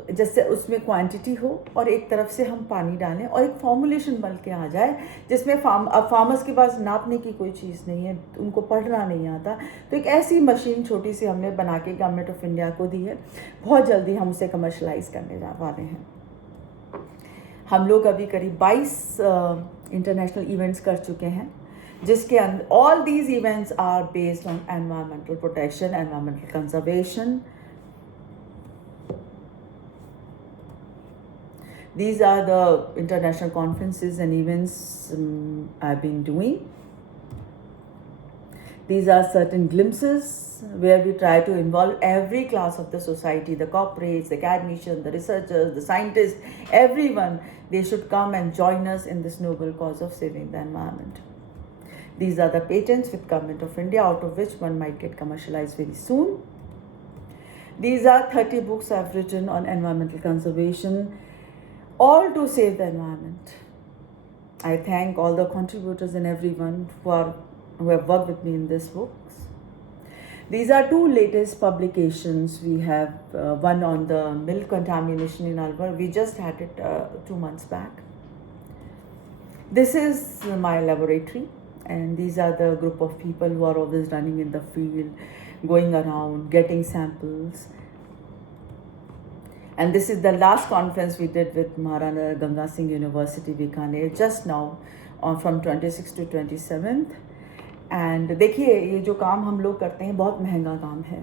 जिससे उसमें क्वांटिटी हो, और एक तरफ से हम पानी डालें और एक फॉर्मुलेशन बन के आ जाए जिसमें फार्मर्स के पास नापने की कोई चीज़ नहीं है, उनको पढ़ना नहीं आता। तो एक ऐसी मशीन छोटी सी हमने बना के गवर्नमेंट ऑफ इंडिया को दी है। बहुत जल्दी हम उसे कमर्शलाइज करने वाले हैं। हम लोग अभी करीब 22 इंटरनेशनल इवेंट्स कर चुके हैं, जिसके अंदर all these events are based on environmental protection, environmental conservation. These are the international conferences and events I've been doing. These are certain glimpses where we try to involve every class of the society, the corporates, the academicians, the researchers, the scientists, everyone. They should come and join us in this noble cause of saving the environment. These are the patents with Government of India, out of which one might get commercialized very soon. These are 30 books I've written on environmental conservation, all to save the environment. I thank all the contributors and everyone who have worked with me in these books. These are two latest publications. We have one on the milk contamination in Alwar. We just had it 2 months back. This is my laboratory, and these are the group of people who are always running in the field, going around, getting samples. And this is the last conference we did with Maharana Ganga Singh University, Bikaner, just now from 26th to 27th. And देखिए ये जो काम हम लोग करते हैं बहुत महंगा काम है.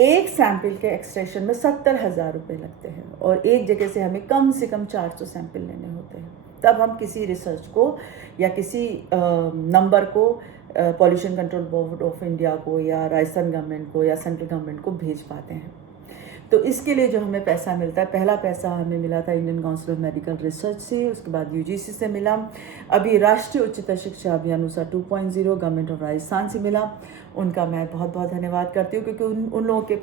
एक सैंपल के एक्सट्रैक्शन में 70,000 रुपये लगते हैं और एक जगह से हमें कम से कम 400 सैंपल लेने होते हैं. तब हम किसी रिसर्च को या किसी नंबर को pollution control board of India को या राजस्थान गवर्नमेंट को या सेंट्रल गवर्नमेंट को भेज पाते हैं. तो इसके लिए जो हमें पैसा मिलता है, पहला पैसा हमें मिला था Indian council of medical research से, उसके बाद यूजीसी से मिला, अभी राष्ट्रीय उच्चतर शिक्षा अभियान अनुसार 2.0 गवर्नमेंट ऑफ राजस्थान से मिला. उनका मैं बहुत बहुत धन्यवाद करती हूँ क्योंकि उन लोगों के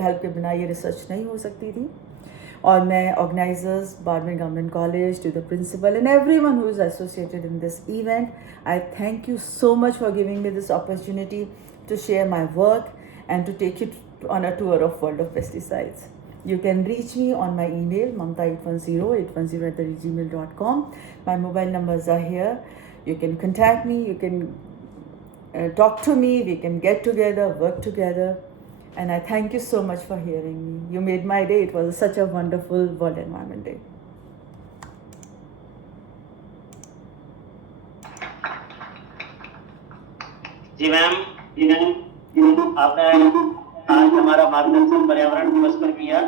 हेल्प के बिना ये रिसर्च नहीं हो सकती थी. और मैं organisers, Barmer government college, to the principal and everyone who is associated in this event, I thank you so much for giving me this opportunity to share my work and to take it on a tour of world of pesticides. You can reach me on my email mamta810@gmail.com. My mobile numbers are here. You can contact me, you can talk to me, we can get together, work together. And I thank you so much for hearing me. You made my day. It was such a wonderful World Environment Day. Ji ma'am, आपने आज हमारा मार्गदर्शन पर्यावरण दिवस पर किया.